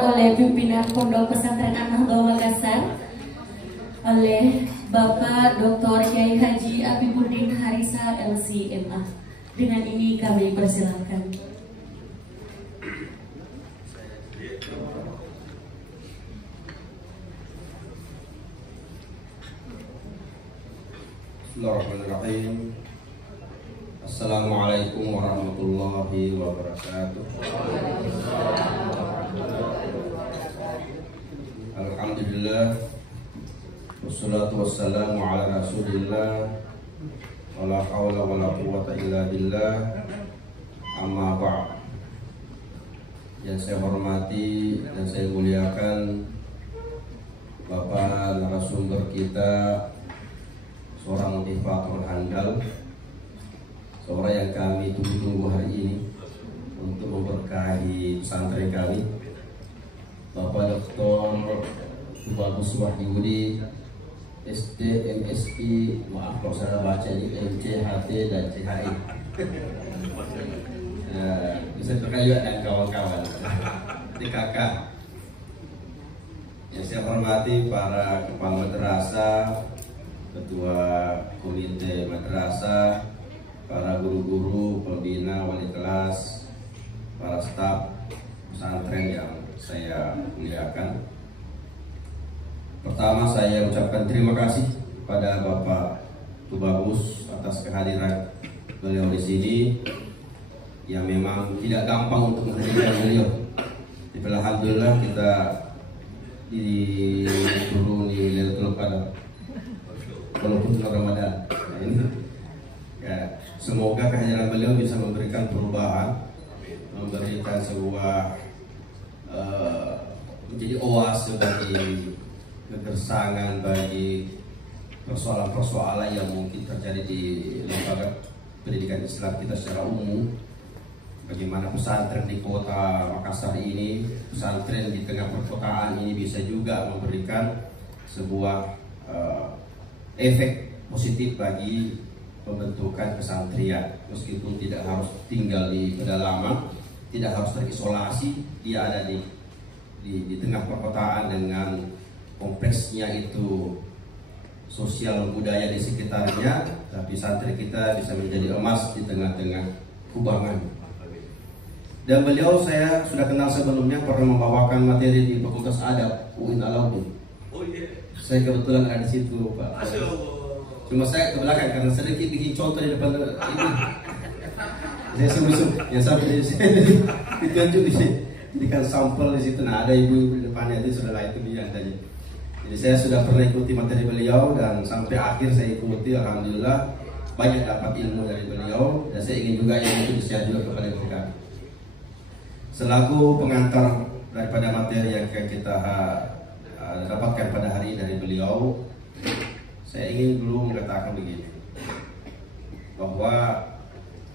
oleh pimpinan Pondok Pesantren An-Nahdhah Makassar, oleh Bapak Dr. Kiai Haji Abibuddin Harisa LC.MA. Dengan ini kami persilakan. Bismillahirrahmanirrahim. Assalamualaikum warahmatullahi wabarakatuh. Alhamdulillah, wassalatu wassalamu ala rasulillah, wala hawla wala quwwata illa billah, amma ba'd. Yang saya hormati dan saya muliakan Bapak narasumber kita, seorang motivator handal, seorang yang kami tunggu-tunggu hari ini untuk memberkahi pesantren kami, Bapak Dr. Tubagus Wahyudi, SD, MSI, maaf kalau saya baca ini MCHT dan CHI. Bisa berkali dan kawan-kawan, ini kakak. Yang saya hormati para kepala madrasah, ketua komite madrasah, para guru-guru, pembina, wali kelas, para staf pesantren yang saya muliakan. Pertama, saya ucapkan terima kasih kepada Bapak Tubagus atas kehadiran beliau di sini, yang memang tidak gampang untuk menghadirkan beliau. Alhamdulillah kita dituruni Lailatul Qadar walaupun bulan Ramadan. Nah, ini ya, semoga kehadiran beliau bisa memberikan perubahan, memberikan sebuah menjadi oase bagi kegersangan, bagi persoalan-persoalan yang mungkin terjadi di lembaga pendidikan Islam kita secara umum. Bagaimana pesantren di kota Makassar ini, pesantren di tengah perkotaan ini bisa juga memberikan sebuah efek positif bagi pembentukan kesantrian, meskipun tidak harus tinggal di pedalaman, tidak harus terisolasi, dia ada di tengah perkotaan dengan kompleksnya itu sosial budaya di sekitarnya, tapi santri kita bisa menjadi emas di tengah-tengah kubangan. Dan beliau saya sudah kenal sebelumnya, pernah membawakan materi di Fakultas Adab UIN Alauddin. Oh iya. Saya kebetulan ada di situ, Pak. Cuma saya ke belakang karena sedikit bikin contoh di depan ini. Saya sungguh-sungguh yang sampai di sini ditunjuk di sini. Jadikan sampel di situ. Nah, ada ibu-ibu di depannya itu sudah itu dia tadi. Jadi saya sudah pernah ikuti materi beliau dan sampai akhir saya ikuti, alhamdulillah banyak dapat ilmu dari beliau, dan saya ingin juga yang itu di-share juga kepada kita. Selaku pengantar daripada materi yang kita dapatkan pada hari ini dari beliau, saya ingin dulu mengatakan begini, bahwa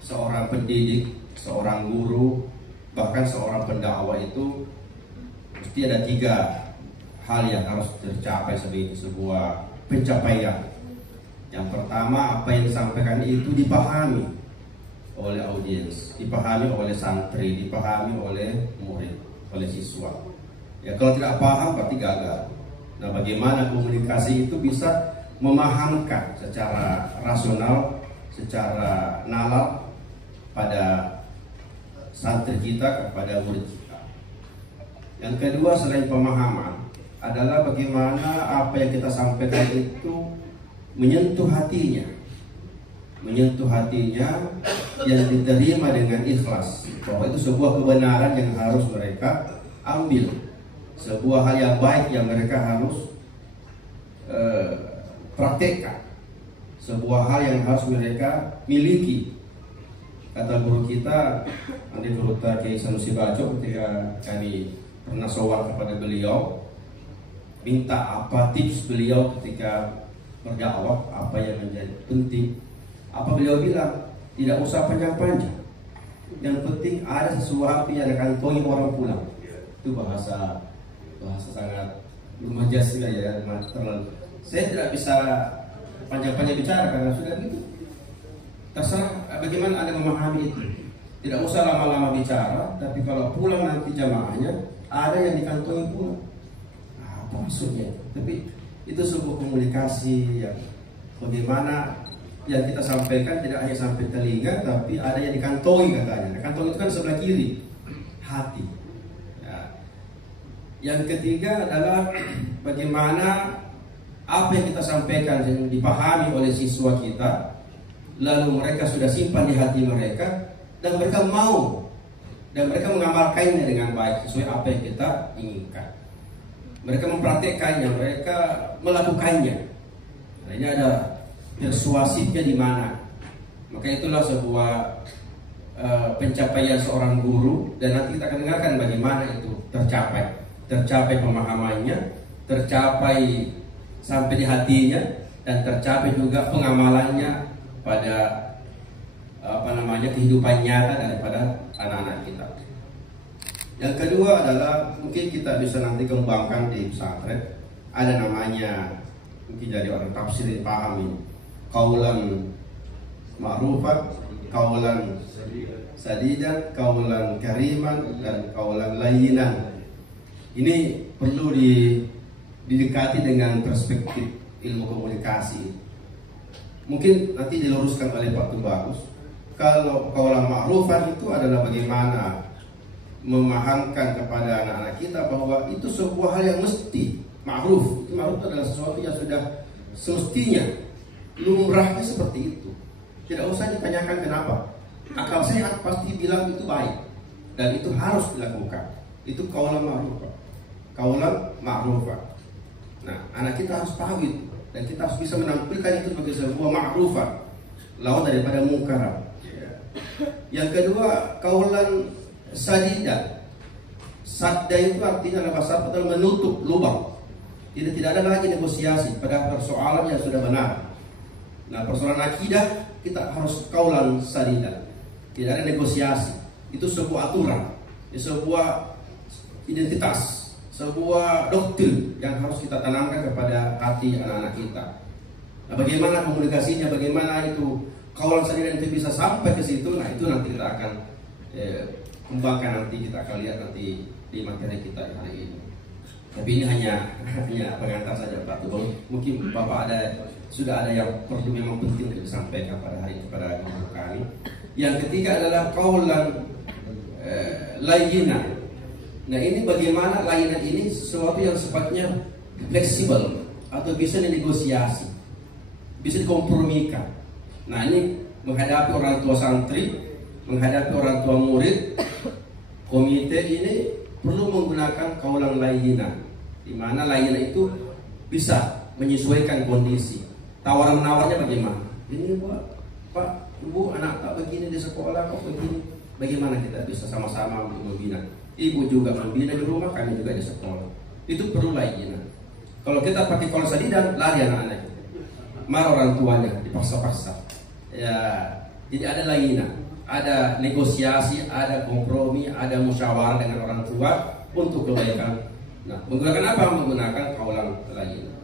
seorang pendidik, seorang guru, bahkan seorang pendakwah itu mesti ada 3 hal yang harus tercapai sebagai sebuah pencapaian. Yang pertama, apa yang disampaikan itu dipahami oleh audiens, dipahami oleh santri, dipahami oleh murid, oleh siswa. Ya, kalau tidak paham berarti gagal. Nah, bagaimana komunikasi itu bisa memahamkan secara rasional, secara nalar pada santri kita, kepada murid kita. Yang kedua, selain pemahaman, adalah bagaimana apa yang kita sampaikan itu menyentuh hatinya, yang diterima dengan ikhlas, bahwa itu sebuah kebenaran yang harus mereka ambil, sebuah hal yang baik yang mereka harus praktekkan, sebuah hal yang harus mereka miliki. Kata guru kita, nanti guru Kiai Sanusi Baco, ketika kami pernah sowan kepada beliau, minta apa tips beliau ketika berdakwah, apa yang menjadi penting. Apa beliau bilang? Tidak usah panjang-panjang, yang penting ada sesuatu yang akan kantongi orang pulang. Itu bahasa sangat lumajas juga ya. Saya tidak bisa panjang-panjang bicara karena sudah gitu. Terserah bagaimana Anda memahami itu. Tidak usah lama-lama bicara, tapi kalau pulang nanti jamaahnya ada yang dikantongi pula. Apa maksudnya? Tapi itu sebuah komunikasi yang bagaimana yang kita sampaikan tidak hanya sampai telinga, tapi ada yang dikantongi katanya. Kantong itu kan sebelah kiri, hati. Ya. Yang ketiga adalah bagaimana apa yang kita sampaikan yang dipahami oleh siswa kita, lalu mereka sudah simpan di hati mereka, dan mereka mau, dan mereka mengamalkannya dengan baik sesuai apa yang kita inginkan. Mereka mempraktekkannya, mereka melakukannya. Nah, ini ada persuasifnya di mana. Maka itulah sebuah pencapaian seorang guru, dan nanti kita akan dengarkan bagaimana itu tercapai pemahamannya, tercapai sampai di hatinya, dan tercapai juga pengamalannya pada kehidupan nyata daripada anak-anak kita. Yang kedua adalah mungkin kita bisa nanti kembangkan di pesantren, ada namanya, mungkin jadi orang tafsir yang paham ini, qaulan ma'rufan, qaulan sadidan, qaulan kariman, dan qaulan layyinan. Ini perlu didekati dengan perspektif ilmu komunikasi. Mungkin nanti diluruskan oleh Pak Tubagus. Kalau qaulan ma'rufan itu adalah bagaimana memahamkan kepada anak-anak kita bahwa itu sebuah hal yang mesti ma'ruf. Itu ma'ruf adalah sesuatu yang sudah semestinya, lumrahnya seperti itu. Tidak usah ditanyakan kenapa. Akal sehat pasti bilang itu baik dan itu harus dilakukan. Itu qaulan ma'rufan. Qaulan ma'rufan. Nah, anak kita harus paham itu, dan kita harus bisa menampilkan itu sebagai sebuah ma'rufan, lawan daripada mungkaran. Yang kedua, qaulan sadida. Sadda itu artinya dalam bahasa Arab adalah menutup lubang. Tidak ada lagi negosiasi pada persoalan yang sudah benar. Nah, persoalan akidah kita harus qaulan sadida. Tidak ada negosiasi. Itu sebuah aturan, sebuah identitas, sebuah doktrin yang harus kita tanamkan kepada hati anak-anak kita. Nah, bagaimana komunikasinya, bagaimana itu qaulan sadida itu bisa sampai ke situ. Nah, itu nanti kita akan kembangkan, nanti kita akan lihat nanti di materi kita hari ini. Tapi ini hanya pengantar saja Pak Tubong. Mungkin Bapak sudah ada yang perlu memang penting untuk disampaikan pada hari ini kepada guru kami. Yang ketiga adalah qaulan layyinan. Nah, ini bagaimana layyinan ini sesuatu yang sifatnya fleksibel atau bisa dinegosiasi, bisa dikompromikan. Nah, ini menghadapi orang tua santri, menghadapi orang tua murid, komite ini perlu menggunakan qaulan layyinan, di mana layyinan itu bisa menyesuaikan kondisi. Tawaran menawarnya bagaimana? Ini Pak, Ibu, anak tak begini di sekolah, kok begini. Bagaimana kita bisa sama-sama membina? Ibu juga membina di rumah, kami juga di sekolah. Itu perlu layyinan. Kalau kita pakai qaulan sadidan, lari anak-anak, marah orang tuanya, dipaksa-paksa. Ya, tidak ada layyinan. Ada negosiasi, ada kompromi, ada musyawarah dengan orang tua untuk kebaikan. Nah, menggunakan apa? Menggunakan qaulan layyinan.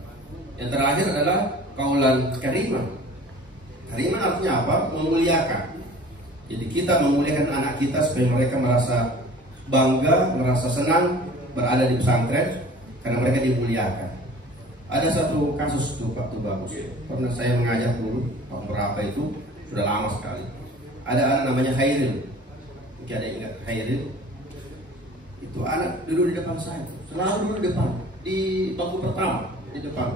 Yang terakhir adalah qaulan karimah. Karimah artinya apa? Memuliakan. Jadi kita memuliakan anak kita supaya mereka merasa bangga, merasa senang berada di pesantren karena mereka dimuliakan. Ada satu kasus tuh Pak Tubagus. Pernah saya mengajar dulu tahun berapa itu, sudah lama sekali. Ada anak namanya Khairil. Mungkin ada yang ingat Khairil. Itu anak duduk di depan saya, selalu duduk di depan, di bangku pertama di depan.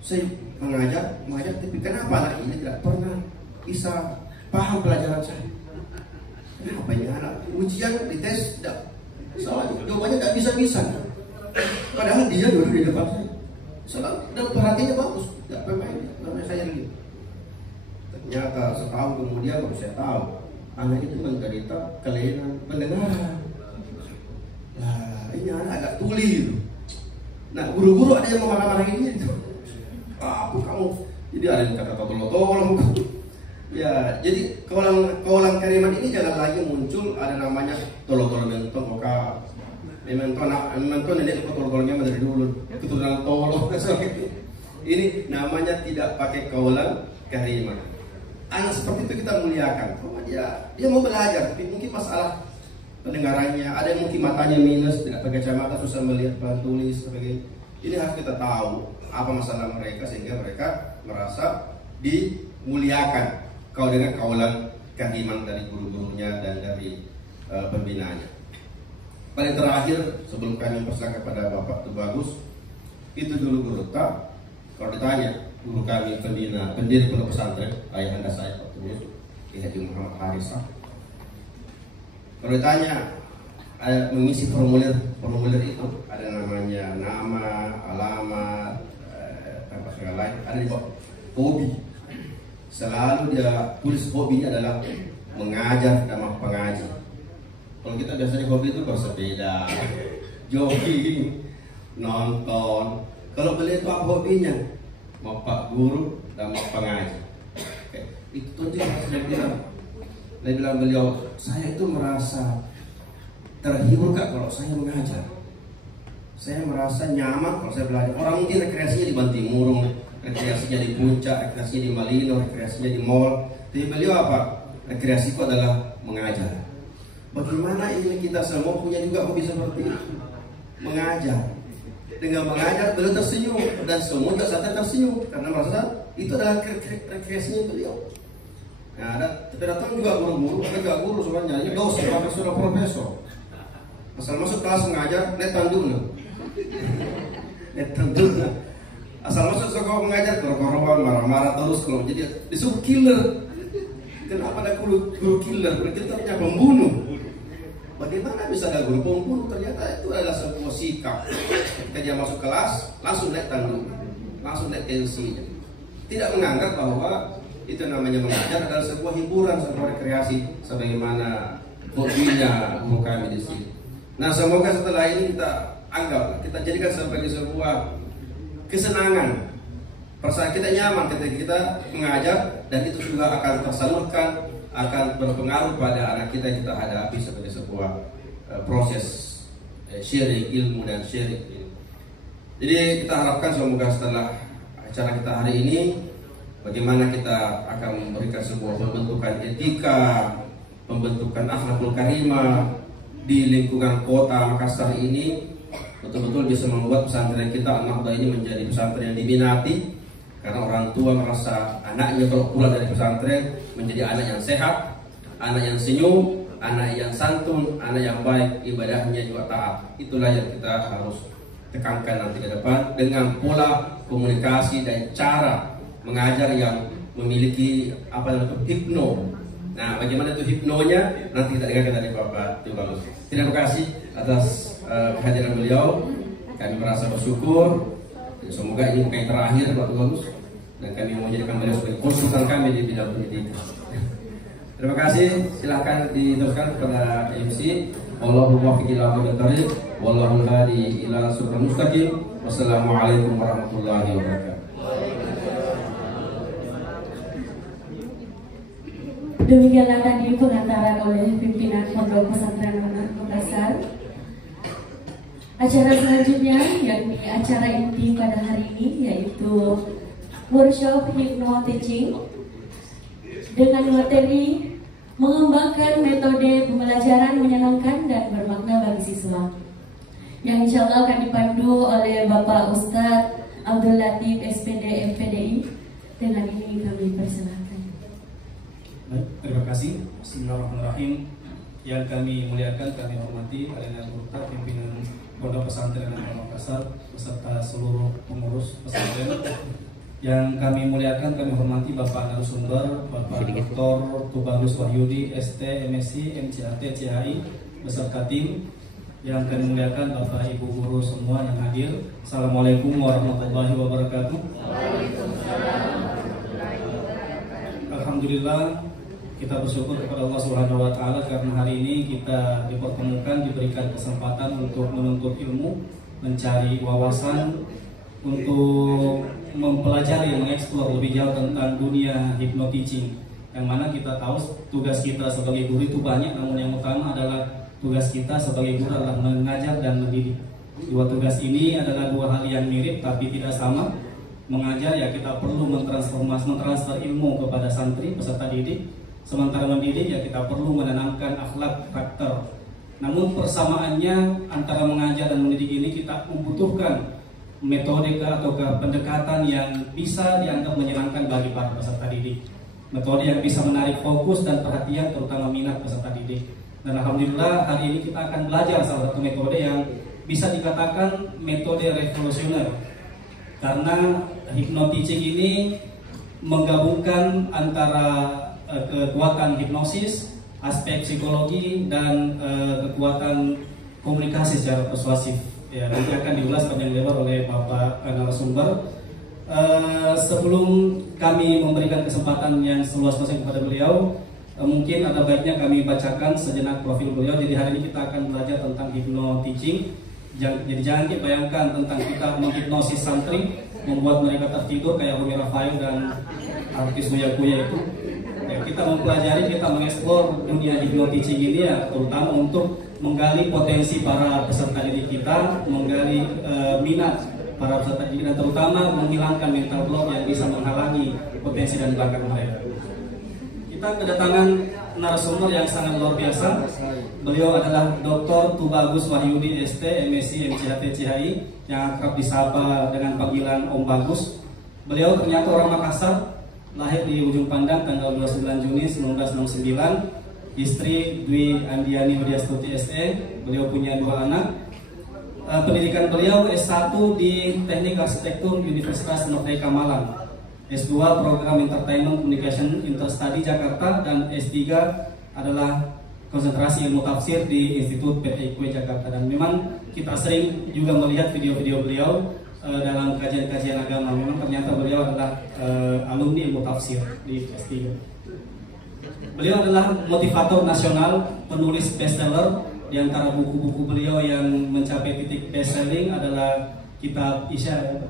Saya mengajar, tapi kenapa anak ini tidak pernah bisa paham pelajaran saya? Kenapa ini anak ujian dites tidak, jawabannya tidak bisa. Padahal dia duduk di depan saya, selalu, dan perhatiannya bagus, tidak pemain, namanya saya lagi. Ternyata setahun kemudian baru saya tahu anak itu menderita kelainan pendengaran. Nah, ini anak agak tuli gitu. Nah, guru-guru ada yang memarah-marahin itu. Apa kamu? Jadi ada yang kata tolong. Ya, jadi qaulan kariman ini jangan lagi muncul ada namanya tolong mentong maka mentong nenek tolong dari dulu keturunan tolong. Ini namanya tidak pakai qaulan kariman. Anak seperti itu kita muliakan. Dia mau belajar, tapi mungkin masalah pendengarannya, ada yang mungkin matanya minus, tidak pakai kacamata, susah melihat bahan tulis, sebagainya. Ini harus kita tahu apa masalah mereka sehingga mereka merasa dimuliakan kalau dengan kaulan kehakiman dari guru-gurunya dan dari pembinaannya. Paling terakhir sebelum kami mempersilakan kepada Bapak Tubagus, itu dulu guru tak, kalau ditanya guru kami pembina, pendiri pondok pesantren, ayah anda saya Pak Tubagus, Kiai Haji Muhammad Harisa. Kalau ditanya mengisi formulir itu ada namanya nama, alamat, apa segala lain, ada di bawah hobi. Selalu dia tulis hobinya adalah mengajar dan pengaji. Kalau kita biasanya hobi itu bersepeda, jogging, nonton. Kalau beliau itu apa hobinya? Mau Pak Guru dan mau pengaji. Itu tunjuk saya bilang beliau, saya itu merasa terhibur Kak kalau saya mengajar. Saya merasa nyaman kalau saya belajar. Orang mungkin rekreasinya di Bantimurung, rekreasinya di Puncak, rekreasinya di Malino, rekreasinya di mall. Tapi beliau apa? Rekreasiku adalah mengajar. Bagaimana ini kita semua punya juga hobi seperti itu? Mengajar. Dengan mengajar beliau tersenyum dan semua juga sadar tersenyum karena merasa itu adalah rekreasinya beliau. Nah, tapi datang juga guru-guru, mereka guru semuanya, ini dosen, profesor. Asal masuk kelas mengajar, netan dulu. Asal masuk sekolah mengajar, korban marah-marah terus, kalau jadi disuruh killer. Kenapa ada guru killer? Kita punya pembunuh. Bagaimana bisa ada guru pembunuh? Ternyata itu adalah sebuah sikap. Ketika dia masuk kelas, langsung netan dulu, langsung net tensinya. Tidak menganggap bahwa itu namanya mengajar adalah sebuah hiburan, sebuah rekreasi, sebagaimana hobinya guru kami di sini. Nah, semoga setelah ini kita jadikan sebagai sebuah kesenangan. Perasaan kita nyaman ketika kita mengajar dan itu juga akan tersalurkan, akan berpengaruh pada anak kita yang kita hadapi sebagai sebuah proses sharing ilmu dan sharing ilmu. Jadi kita harapkan semoga setelah acara kita hari ini, bagaimana kita akan memberikan sebuah pembentukan etika, pembentukan akhlakul karimah di lingkungan kota Makassar ini, betul-betul bisa membuat pesantren kita An-Nahdah ini menjadi pesantren yang diminati, karena orang tua merasa anaknya kalau pulang dari pesantren menjadi anak yang sehat, anak yang senyum, anak yang santun, anak yang baik, ibadahnya juga taat. Itulah yang kita harus tekankan nanti ke depan dengan pola komunikasi dan cara mengajar yang memiliki apa namanya hipno. Nah, bagaimana itu hipnonya nanti kita dengarkan dari Bapak Tubagus. Terima kasih atas kehadiran beliau. Kami merasa bersyukur. Semoga ini bukan yang terakhir Pak Tubagus, dan kami mau menjadikan beliau sebagai konsultan kami di bidang pendidikan. Terima kasih. Silahkan diteruskan kepada MC. Wallahu muwaffiq ila aqwamit thoriq, wallahu hadi ila siratal mustaqim. Wassalamualaikum warahmatullahi wabarakatuh. Demikianlah tadi pengantaran oleh pimpinan Pondok Pesantren Makassar. Acara selanjutnya, yakni acara inti pada hari ini, yaitu workshop Hypno Teaching dengan materi mengembangkan metode pembelajaran menyenangkan dan bermakna bagi siswa, yang insya Allah akan dipandu oleh Bapak Ustadz Abdul Latif SPD FPDI. Dengan ini kami persilahkan. Baik, terima kasih. Bismillahirrahmanirrahim. Yang kami muliakan, kami hormati kalian anggota pimpinan Pondok Pesantren Makassar beserta seluruh pengurus pesantren. Yang kami muliakan, kami hormati Bapak narasumber, Bapak Dr. Tubagus Wahyudi, ST, MSc, MCAT, CHI beserta tim. Yang kami muliakan Bapak Ibu guru semua yang hadir. Assalamualaikum warahmatullahi wabarakatuh. Alhamdulillah, kita bersyukur kepada Allah Subhanahu wa taala karena hari ini kita dipertemukan, diberikan kesempatan untuk menuntut ilmu, mencari wawasan, untuk mempelajari, mengeksplor lebih jauh tentang dunia hypno teaching. Yang mana kita tahu tugas kita sebagai guru itu banyak, namun yang utama adalah tugas kita sebagai guru adalah mengajar dan mendidik. Dua tugas ini adalah dua hal yang mirip tapi tidak sama. Mengajar ya kita perlu mentransfer ilmu kepada santri peserta didik. Sementara mendidik ya kita perlu menanamkan akhlak, karakter Namun persamaannya antara mengajar dan mendidik ini kita membutuhkan metode atau pendekatan yang bisa dianggap menyenangkan bagi para peserta didik. Metode yang bisa menarik fokus dan perhatian terutama minat peserta didik. Dan alhamdulillah hari ini kita akan belajar salah satu metode yang bisa dikatakan metode revolusioner. Karena hypnoteaching ini menggabungkan antara kekuatan hipnosis, aspek psikologi, dan kekuatan komunikasi secara persuasif. Ya, nanti akan diulas panjang lebar oleh Bapak narasumber. Sebelum kami memberikan kesempatan yang seluas-luasnya kepada beliau, mungkin ada baiknya kami bacakan sejenak profil beliau. Jadi hari ini kita akan belajar tentang hypnoteaching. Jadi jangan kita bayangkan tentang kita menghipnosis santri, membuat mereka tertidur kayak Umi Rafael dan artis Uya-Kuya itu. Ya, kita mempelajari, kita mengeksplor dunia hypnoteaching ini ya, terutama untuk menggali potensi para peserta didik kita, menggali minat para peserta didik, dan terutama menghilangkan mental block yang bisa menghalangi potensi dan bakat mereka. Kita kedatangan narasumber yang sangat luar biasa. Beliau adalah Dr. Tubagus Wahyudi ST, MSc, MCHT, CHI, yang akrab disapa dengan panggilan Om Bagus. Beliau ternyata orang Makassar, lahir di Ujung Pandang tanggal 29 Juni 1969. Istri Dwi Andiani Widyastuti SE. Beliau punya 2 anak. Pendidikan beliau S1 di Teknik Arsitektur Universitas Merdeka Malang, S2 Program Entertainment Communication Interstudy Jakarta, dan S3 adalah konsentrasi ilmu tafsir di Institut PT IKW Jakarta. Dan memang kita sering juga melihat video-video beliau dalam kajian-kajian agama. Memang ternyata beliau adalah alumni ilmu tafsir di S3. Beliau adalah motivator nasional, penulis bestseller. Di antara buku-buku beliau yang mencapai titik bestselling adalah kitab Isya,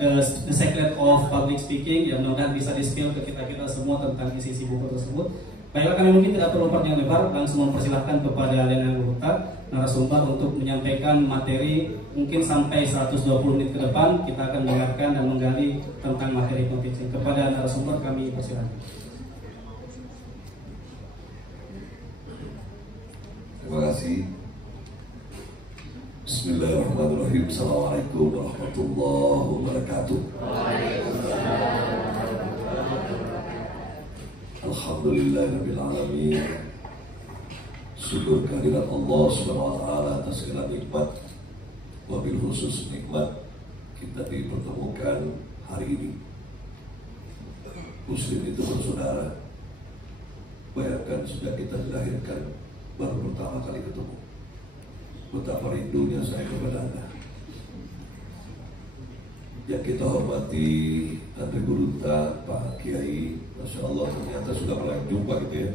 The Secret of Public Speaking, yang mudah-mudahan bisa di-spill ke kita semua tentang isi buku tersebut. Baiklah, kami mungkin tidak perlu panjang lebar, langsung mempersilahkan kepada Lena Gurta, narasumber, untuk menyampaikan materi mungkin sampai 120 menit ke depan. Kita akan mendengarkan dan menggali tentang materi hypnoteaching. Kepada narasumber kami persilahkan. Terima kasih. Bismillahirrahmanirrahim. Assalamualaikum warahmatullahi wabarakatuh. Alhamdulillahirabbil alamin. Syukur kehadirat Allah Subhanahu wa taala atas segala nikmat. Wabil khusus nikmat kita dipertemukan hari ini. Muslim itu bersaudara. Bayangkan sudah kita dilahirkan, baru pertama kali ketemu. Betapa rindunya saya kepada Anda. Yang kita hormati Tante Gurunta, Pak Kiai, Masya Allah, ternyata sudah pernah jumpa gitu ya.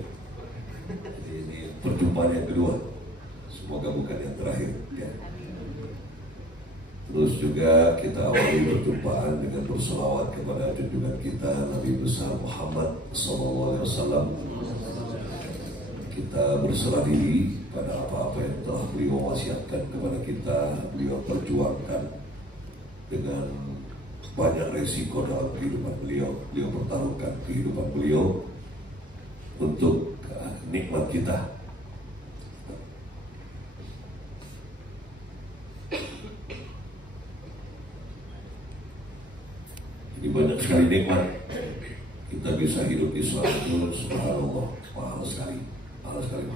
Jadi ini perjumpaan yang kedua. Semoga bukan yang terakhir ya. Terus juga kita awali perjumpaan dengan berselawat kepada junjungan kita Nabi besar Muhammad SAW. Kita berserah diri pada apa-apa yang telah beliau wasiatkan kepada kita. Beliau perjuangkan dengan banyak resiko dalam kehidupan beliau. Beliau pertaruhkan kehidupan beliau untuk nikmat kita. Jadi banyak sekali nikmat. Kita bisa hidup di suatu, subhanallah, mahal sekali. Mahal sekali.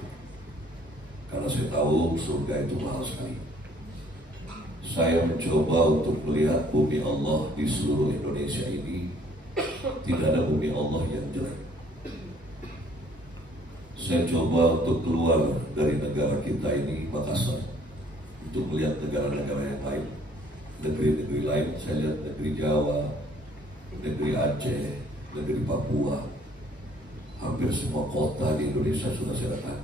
Karena saya tahu surga itu mahal sekali. Saya mencoba untuk melihat bumi Allah di seluruh Indonesia ini. Tidak ada bumi Allah yang jelek. Saya coba untuk keluar dari negara kita ini, Makassar, untuk melihat negara-negara yang lain, negeri-negeri lain. Saya lihat negeri Jawa, negeri Aceh, negeri Papua. Hampir semua kota di Indonesia sudah saya datang.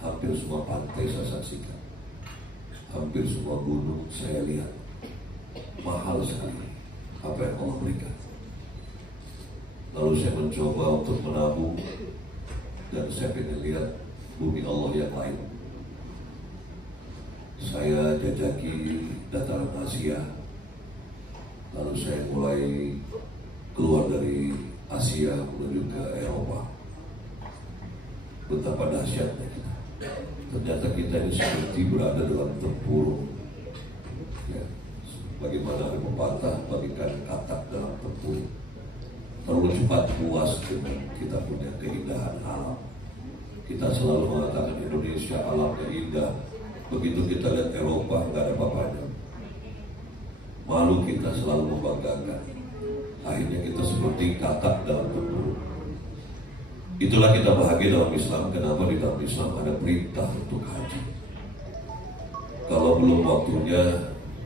Hampir semua pantai saya saksikan. Hampir semua gunung saya lihat. Mahal sekali apa yang Allah berikan. Lalu saya mencoba untuk menabung, dan saya ingin lihat bumi Allah yang lain. Saya jajaki dataran Asia. Lalu saya mulai keluar dari Asia menuju ke Eropa. Betapa dahsyatnya kita. Ternyata kita ini seperti berada dalam tempurung. Ya, bagaimana ada pepatah, bagikan katak dalam tempurung. Terlalu cepat puas dengan kita punya keindahan alam. Kita selalu mengatakan Indonesia alamnya indah. Begitu kita lihat Eropa nggak ada apa-apanya. Malu kita selalu membanggakan. Akhirnya kita seperti katak dalam tempurung. Itulah kita bahagia dalam Islam. Kenapa di dalam Islam ada perintah untuk haji? Kalau belum waktunya,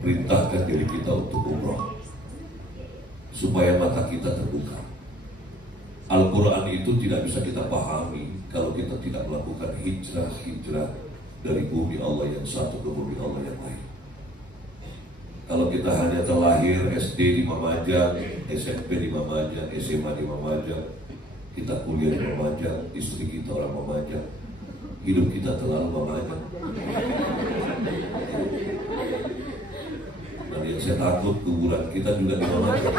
perintahkan diri kita untuk umrah, supaya mata kita terbuka. Al-Quran itu tidak bisa kita pahami kalau kita tidak melakukan hijrah dari bumi Allah yang satu ke bumi Allah yang lain. Kalau kita hanya terlahir SD di Mamajang, SMP di Mamajang, SMA di Mamajang, kita kuliah di Mamajang, istri kita orang Mamajang, hidup kita terlalu Mamajang. Dan yang saya takut kuburan kita juga di Mamajang.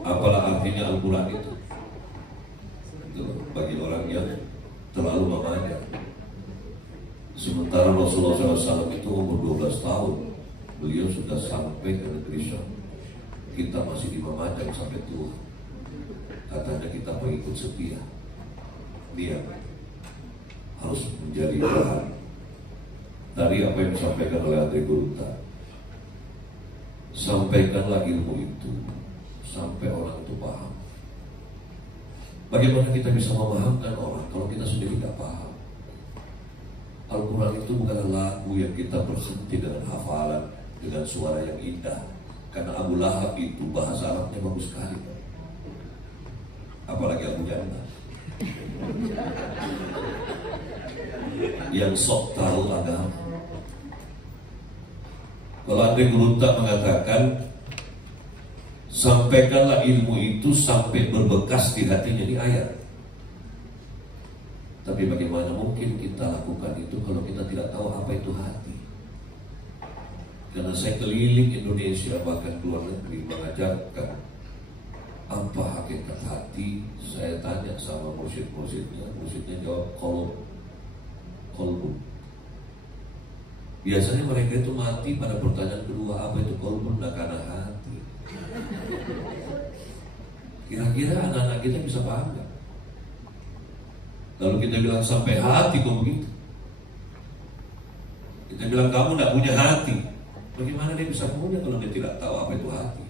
Apalah artinya Al-Quran itu? Bagi orang yang terlalu Mamajang. Sementara Rasulullah SAW itu umur 12 tahun, beliau sudah sampai ke negeri Syam. Kita masih di Mamajang sampai tua. Katanya kita pengikut setia. Dia harus menjadi bahan dari apa yang disampaikan oleh Andre Gurunta. Sampaikanlah ilmu itu sampai orang itu paham. Bagaimana kita bisa memahamkan orang kalau kita sendiri tidak paham? Al-Quran itu bukanlah lagu yang kita berhenti dengan hafalan, dengan suara yang indah. Karena Abu Lahab itu bahasa Arabnya bagus sekali. Apalagi Abu Jahal yang sok tahu agama. Kalau Andre Gurunta mengatakan, sampaikanlah ilmu itu sampai berbekas di hatinya, ini ayat. Tapi bagaimana mungkin kita lakukan itu kalau kita tidak tahu apa itu hati? Karena saya keliling Indonesia, bahkan luar negeri, mengajarkan apa hakikat hati. Saya tanya sama mursyidnya jawab kolbun. Biasanya mereka itu mati pada pertanyaan kedua, apa itu kolbun? Nah, karena hati. Kira-kira anak-anak kita bisa paham gak? Lalu kita bilang sampai hati kok begitu. Kita bilang kamu tidak punya hati. Bagaimana dia bisa punya kalau dia tidak tahu apa itu hati?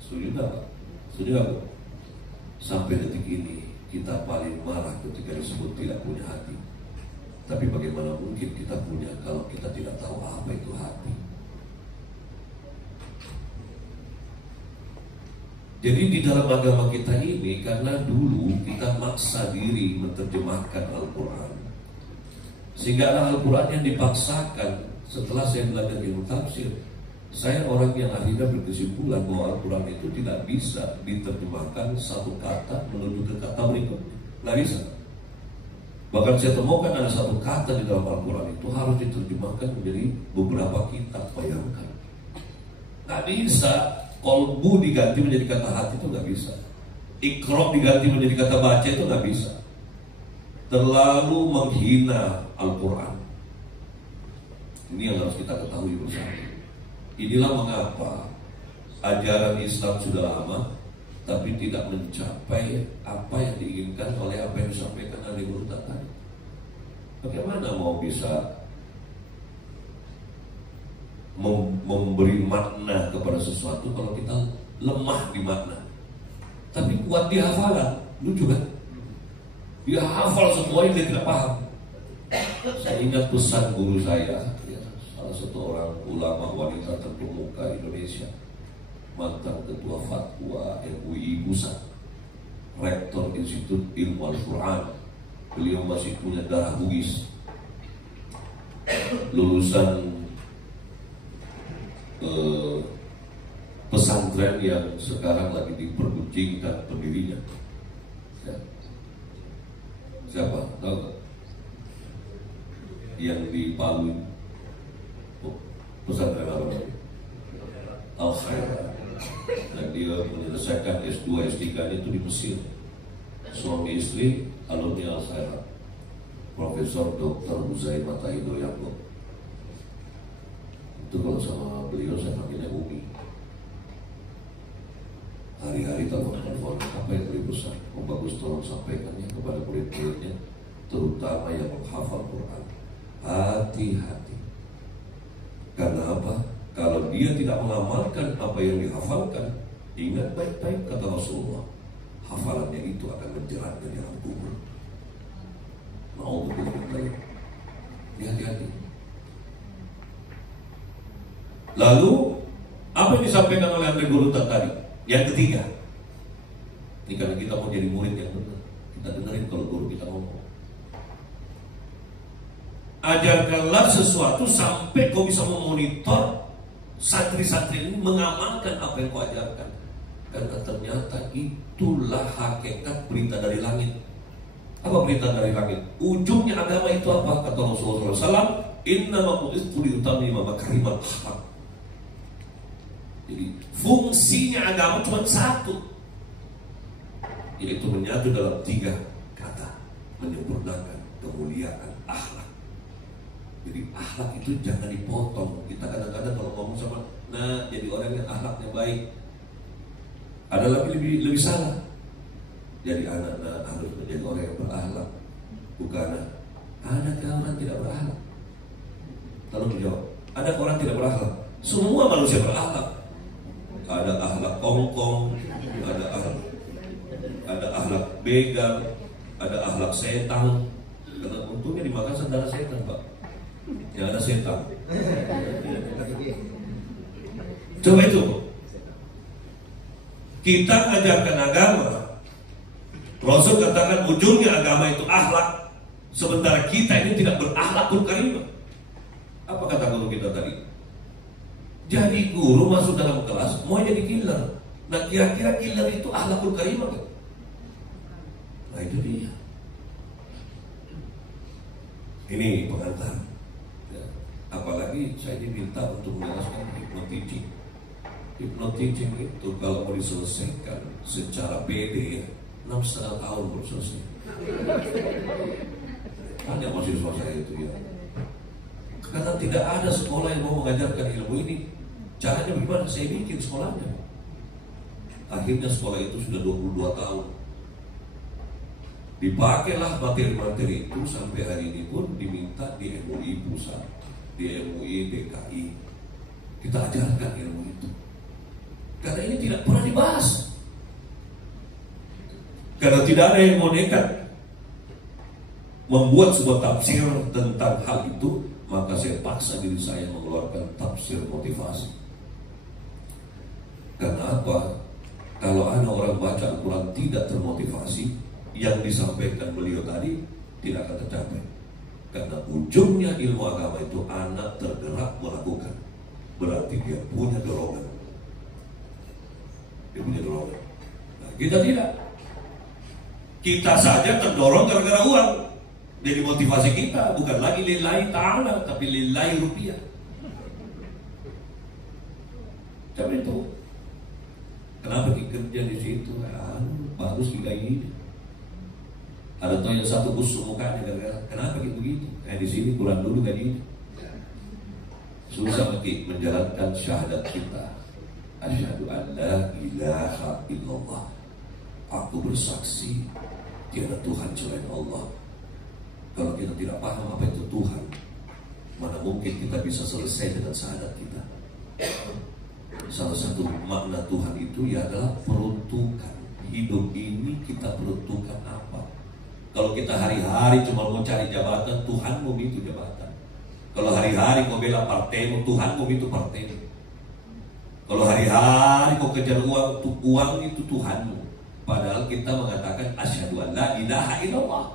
Setuju gak Pak? Setuju gak Bu? Sampai detik ini kita paling marah ketika disebut tidak punya hati. Tapi bagaimana mungkin kita punya kalau kita tidak tahu apa itu hati? Jadi di dalam agama kita ini, karena dulu kita maksa diri menerjemahkan Al-Quran, sehingga Al-Quran yang dipaksakan. Setelah saya belajar ilmu tafsir, saya orang yang akhirnya berkesimpulan bahwa Al-Quran itu tidak bisa diterjemahkan satu kata menuju ke kata berikutnya. Tidak bisa. Bahkan saya temukan ada satu kata di dalam Al-Quran itu harus diterjemahkan menjadi beberapa kitab. Bayangkan, nggak bisa. Kolbu diganti menjadi kata hati itu nggak bisa. Iqra diganti menjadi kata baca itu nggak bisa. Terlalu menghina Al-Quran. Ini yang harus kita ketahui bersama. Inilah mengapa ajaran Islam sudah lama tapi tidak mencapai apa yang diinginkan oleh apa yang disampaikan Ali Gurunta tadi. Bagaimana mau bisa memberi makna kepada sesuatu kalau kita lemah di makna, tapi kuat di hafalan? Lucu kan? Dia hafal semua yang dia tidak paham. Saya ingat pesan guru saya, ya, salah satu orang ulama wanita terkemuka Indonesia, mantan ketua fatwa MUI Pusat, rektor Institut Ilmu Al-Quran. Beliau masih punya darah Bugis, lulusan pesantren yang sekarang lagi diperguncingkan pendirinya. Ya. Siapa? Tahu gak? Yang di Palu, pesantren apa? Al-Khair. Dan dia menyelesaikan S2, S3 itu di Mesir. suami istri alumni Al-Khairat, Profesor Dr. Uzaimah Taido Yaakob. Itu kalau sama beliau saya panggilnya Umi. Hari-hari telepon, apa yang lebih besar? Om Bagus tolong sampaikannya kepada murid-muridnya, terutama yang menghafal Quran. Hati-hati. Karena apa? Kalau dia tidak mengamalkan apa yang dihafalkan, ingat baik-baik kata Rasulullah, hafalannya itu akan menjeratnya di dalam kubur. Mau betul-betul. Hati-hati. Lalu apa yang disampaikan oleh Andre Gulutan tadi? Yang ketiga, ini karena kita mau jadi murid yang benar, kita dengerin kalau guru kita ngomong. Ajarkanlah sesuatu sampai kau bisa memonitor santri-santri ini mengamalkan apa yang kau ajarkan. Karena ternyata itulah hakikat berita dari langit. Apa berita dari langit? Ujungnya agama itu apa? Kata Rasulullah SAW, innama bu'ithtu liutammima makarimal akhlaq. Jadi fungsinya agama cuma satu, yaitu menyatu dalam 3 kata, menyempurnakan kemuliaan akhlak. Jadi akhlak itu jangan dipotong. Kita kadang-kadang kalau ngomong sama, nah jadi orang yang akhlaknya baik, ada lebih salah. Jadi anak harus menjadi orang yang berakhlak, bukan anak orang tidak berakhlak. Lalu menjawab, ada orang tidak berakhlak? Semua manusia berakhlak. Ada akhlak kongkong, ada akhlak begal, ada akhlak setan. Karena untungnya di Makassar ada setan, Pak. Ya ada setan. Coba itu. Kita ajarkan agama. Rasul katakan ujungnya agama itu akhlak. Sementara kita ini tidak berakhlakul karimah. Apa kata guru kita tadi? Jadi guru masuk dalam kelas mau jadi killer. Nah kira-kira killer itu akhlakul karimah kan? Nah itu dia. Ini pengantar ya. Apalagi saya diminta untuk menjelaskan hypnoteaching. Hypnoteaching itu kalau mau diselesaikan secara PD 6,5 tahun baru selesai. Hanya mahasiswa saya itu ya. Karena tidak ada sekolah yang mau mengajarkan ilmu ini. Caranya bagaimana? Saya bikin sekolahnya. Akhirnya sekolah itu sudah 22 tahun. Dipakailah materi-materi itu sampai hari ini pun diminta di MUI Pusat, di MUI DKI. Kita ajarkan ilmu itu. Karena ini tidak pernah dibahas. Karena tidak ada yang mau nekat membuat sebuah tafsir tentang hal itu, maka saya paksa diri saya mengeluarkan tafsir motivasi. Karena apa? Kalau ada orang baca Al-Quran tidak termotivasi, yang disampaikan beliau tadi tidak akan tercapai. Karena ujungnya ilmu agama itu anak tergerak melakukan. Berarti dia punya dorongan. Dia punya dorongan. Nah, kita tidak. Kita saja terdorong gara-gara uang. Jadi motivasi kita bukan lagi lillahi ta'ala, tapi lillahi rupiah. Coba itu. Kenapa kerja di situ? Bagus gajinya. Ada tuh yang satu busuk mukanya gara-gara. Kenapa begitu? Di sini kurang dulu gajinya. Susah lagi menjalankan syahadat kita. Asyhadu an la ilaha illallah. Aku bersaksi tiada Tuhan selain Allah. Kalau kita tidak paham apa itu Tuhan, mana mungkin kita bisa selesai dengan syahadat kita. Salah satu makna Tuhan itu ya adalah peruntukan. Hidup ini kita peruntukan apa? Kalau kita hari-hari cuma mau cari jabatan, Tuhanmu itu jabatan. Kalau hari-hari kau bela partaimu, Tuhanmu itu partaimu. Kalau hari-hari kau kejar uang itu Tuhanmu. Padahal kita mengatakan asyhadu an la ilaha illallah.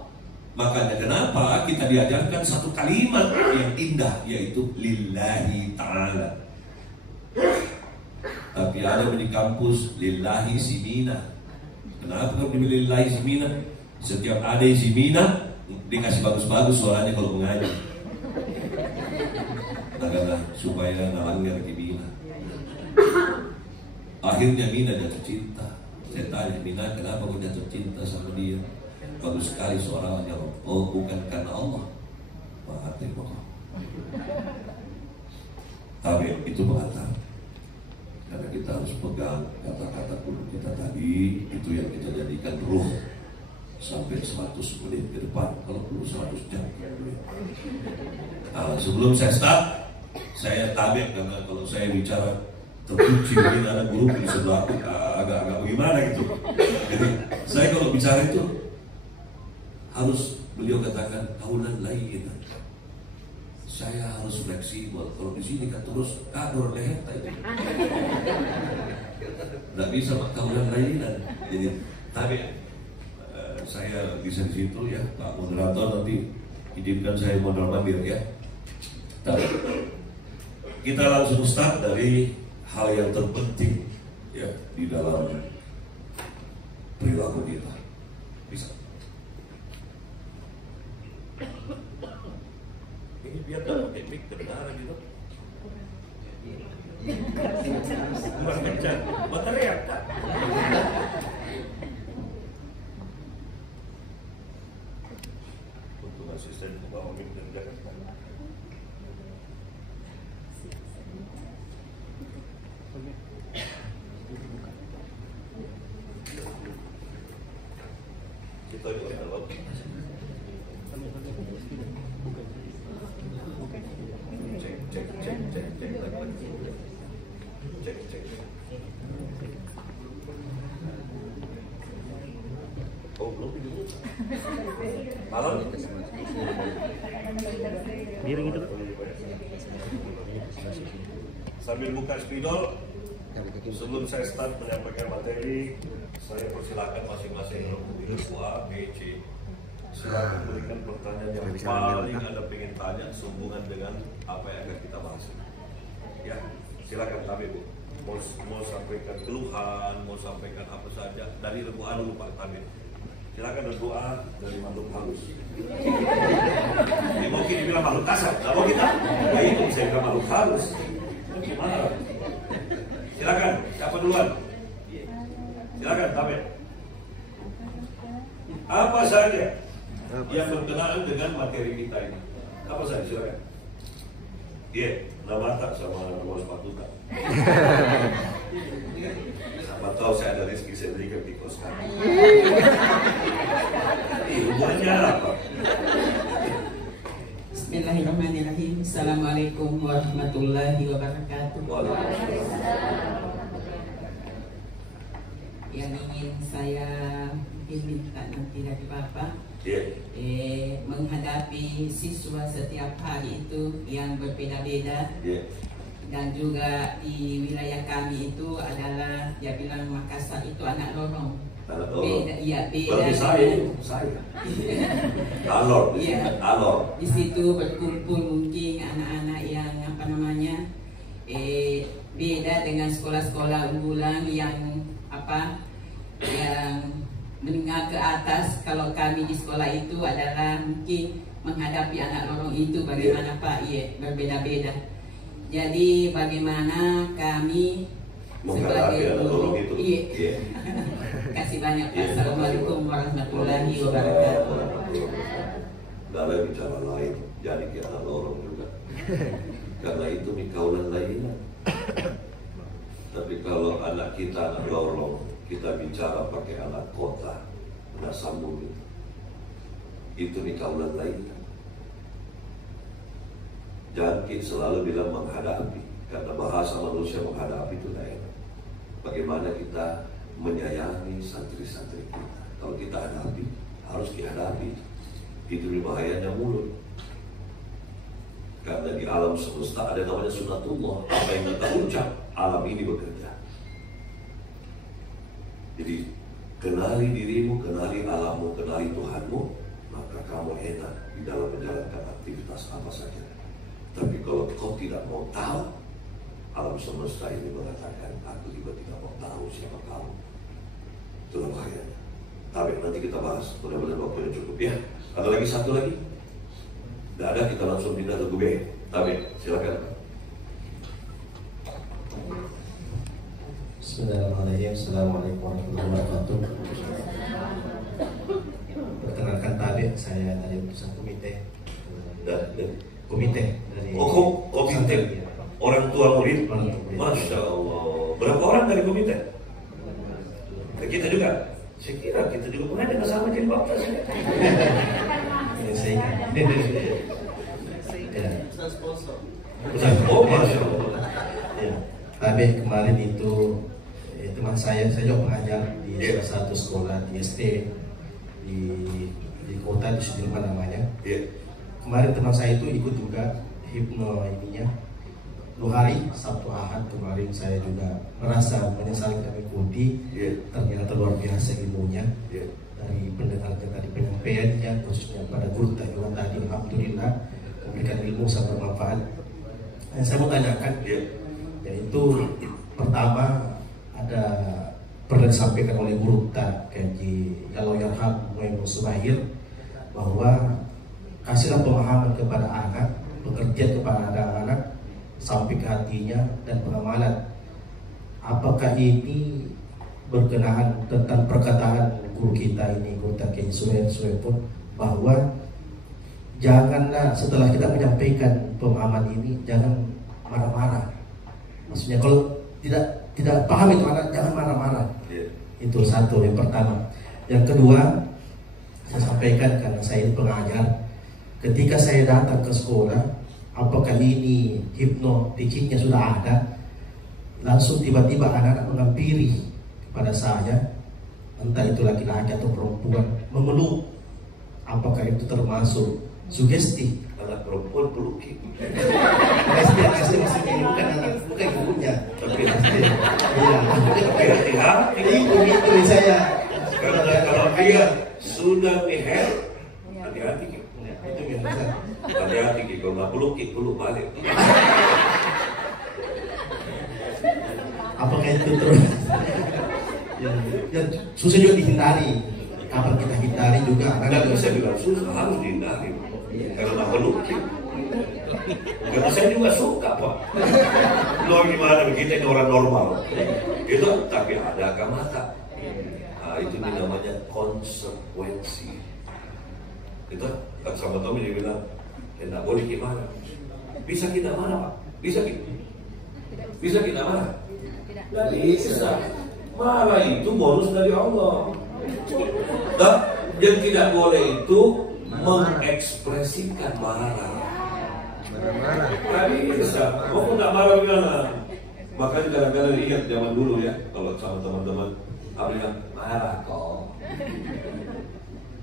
Makanya kenapa kita diajarkan satu kalimat yang indah, yaitu lillahi ta'ala. Tapi ada di kampus lillahi simina. Kenapa kau dimilih lillahi simina? Setiap ada simina dikasih bagus-bagus suaranya kalau mengaji. Nah, supaya nalanggar ke Mina. Akhirnya Mina jatuh cinta. Saya tanya Mina, kenapa kau jatuh cinta sama dia? Bagus sekali seorang menjawab, oh bukan karena Allah. Terima kasih. Tapi itu pengantar. Karena kita harus pegang kata-kata guru kita tadi, itu yang kita jadikan ruh sampai 100 menit ke depan, kalau perlu 100 jam. Nah, sebelum saya start, saya tabik karena kalau saya bicara terkunci mungkin ada guru di sebelah aku agak-agak bagaimana gitu. Jadi saya kalau bicara itu harus beliau katakan kaulan lain. Saya harus fleksibel. Kalau di sini kan terus kadur leher tadi. Tidak bisa kaulan lainan. Jadi tapi saya bisa di situ ya, Pak Moderator, nanti izinkan saya modal mandir ya. Tapi kita langsung start dari hal yang terpenting ya di dalam perilaku kita. Bisa. Ini biar dapat teknik kebenaran gitu. Kurang kencang, materi ya tak? Untuk asisten pembawa dan Jakarta. Kita juga kalau cek. Oh belum dulu. Malam. Miring itu. Sambil buka spidol, sebelum saya start menyampaikan materi, saya persilakan masing-masing kelompok A, B, C. Silakan berikan pertanyaan yang paling Anda pengen tanya sehubungan dengan apa yang akan kita bahas. Ya, silakan kami Bu. Mau sampaikan keluhan, mau sampaikan apa saja dari regu A dulu Pak Tamir. Silakan regu A dari makhluk halus. Ini mungkin dibilang makhluk kasar, nggak mau kita. Ya itu bisa dibilang makhluk halus. Gimana? Silakan, siapa duluan? Silakan Tamir. Apa saja yang berkenaan dengan materi kita ini? Apa saja? Silakan. Iya, nama tak sama nama sepatu tak. Siapa tahu saya ada rezeki saya berikan di kos kami. Hubungannya apa? Bismillahirrahmanirrahim. Assalamualaikum warahmatullahi wabarakatuh. Yang ingin saya minta nanti dari Bapak, menghadapi siswa setiap hari itu yang berbeda-beda, dan juga di wilayah kami itu adalah dia bilang Makassar itu anak lorong. Beda, ya beda. Saya. Alor. Iya. Alor. Di situ berkumpul mungkin anak-anak yang apa namanya beda dengan sekolah-sekolah unggulan yang apa yang menengah ke atas. Kalau kami di sekolah itu adalah mungkin menghadapi anak lorong itu bagaimana Pak? Iya, berbeda-beda. Jadi bagaimana kami sebagai guru, iya. Kasih banyak Pak. Assalamualaikum warahmatullahi wabarakatuh. Dalam bicara lain, jadi kita lorong juga. Karena itu mikaulan lainnya. Tapi kalau anak kita anak lorong, kita bicara pakai anak kota, anak sambung itu mikaulan lainnya. Jangan selalu bilang menghadapi, karena bahasa manusia menghadapi itu lain. Bagaimana kita menyayangi santri-santri kita. Kalau kita hadapi, harus dihadapi. Itu bahayanya mulut. Karena di alam semesta ada namanya sunatullah. Apa yang kita ucap, alam ini bekerja. Jadi kenali dirimu, kenali alammu, kenali Tuhanmu, maka kamu enak di dalam menjalankan aktivitas apa saja. Tapi kalau kau tidak mau tahu, alam semesta ini mengatakan, aku juga tidak mau tahu siapa kamu. Itulah bahayanya. Tapi nanti kita bahas, mudah-mudahan waktunya cukup ya. Ada lagi satu lagi? Tidak ada, kita langsung pindah ke B. Tapi silakan. Bismillahirrahmanirrahim. Assalamualaikum warahmatullahi wabarakatuh. Perkenalkan tadi saya dari utusan komite Dan dari komite orang tua murid. Masya Allah. Berapa orang dari komite? Kita juga. Saya kira kita juga pernah dengan sama jadi bapak saya. Oh, Masya Allah. Ya, tapi kemarin itu teman saya juga pengajar di salah satu sekolah di SD di kota di Sudirman namanya. Kemarin teman saya itu ikut juga hipno ininya 2 hari Sabtu Ahad kemarin. Saya juga merasa menyesal kita mengikuti. Ternyata luar biasa ilmunya dari pendengarnya tadi, penyampaiannya khususnya pada guru tajwid tadi, alhamdulillah memberikan ilmu sangat bermanfaat. Yang saya mau tanyakan yaitu pertama ada pernah disampaikan oleh guru Kaji Yaloyarham Muhammad Subahir bahwa kasihlah pemahaman kepada anak, pengertian kepada anak sampai ke hatinya dan pengamalan. Apakah ini berkenaan tentang perkataan guru kita ini, guru Kaji Suhair bahwa janganlah setelah kita menyampaikan pemahaman ini jangan marah-marah. Maksudnya kalau tidak paham itu anak jangan marah-marah. Itu satu yang pertama. Yang kedua, saya sampaikan karena saya ini pengajar. Ketika saya datang ke sekolah, apakah ini hipno teachingnya sudah ada, langsung tiba-tiba anak-anak menghampiri kepada saya, entah itu laki-laki atau perempuan, memeluk. Apakah itu termasuk sugesti? Anak perempuan peluki. SD masih ini bukan anak, bukan ibunya. Tapi hati-hati. Itu saya. Kalau dia sudah meher, hati-hati. Itu biasa. Hati-hati kalau nggak peluk balik. Apakah itu terus? Ya susah juga dihindari. Kapan kita hindari juga? Nggak bisa bilang susah, harus dihindari. Karena nggak peluk. Karena saya juga suka Pak. Lo gimana kita ini orang normal. Itu tapi ada agamata. Nah, itu namanya konsekuensi. Itu kan sama Tommy dia bilang, tidak boleh gimana. Bisa kita marah Pak? Bisa kita marah? Tidak bisa. Marah itu bonus dari Allah. Dan yang tidak boleh itu mengekspresikan marah. Tidak bisa. Mau nggak marah gimana? Makanya kadang-kadang ingat zaman dulu ya, kalau sama teman-teman, aku bilang marah kok.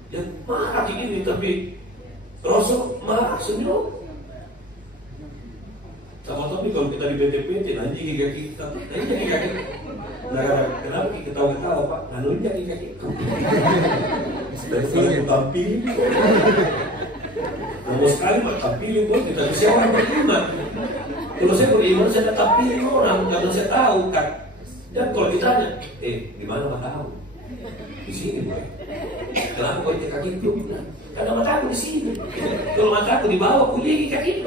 Ya marah gini tapi Rasul marah senyum. Sama-sama kalau kita di PT-PT nanti kaki kita, nah, kenapa kita ketawa Pak? Nanti jadi kaki kita. Daripada kita tampil, mau sekali Pak tampil pun kita bisa orang beriman. Kalau saya beriman saya tetap pilih orang karena saya tahu kan. Dan kalau ditanya, di mana Pak tahu? Di sini Pak. Kenapa kau di kaki itu? Karena mataku di sini. Kalau mataku di bawah, aku gigi kaki.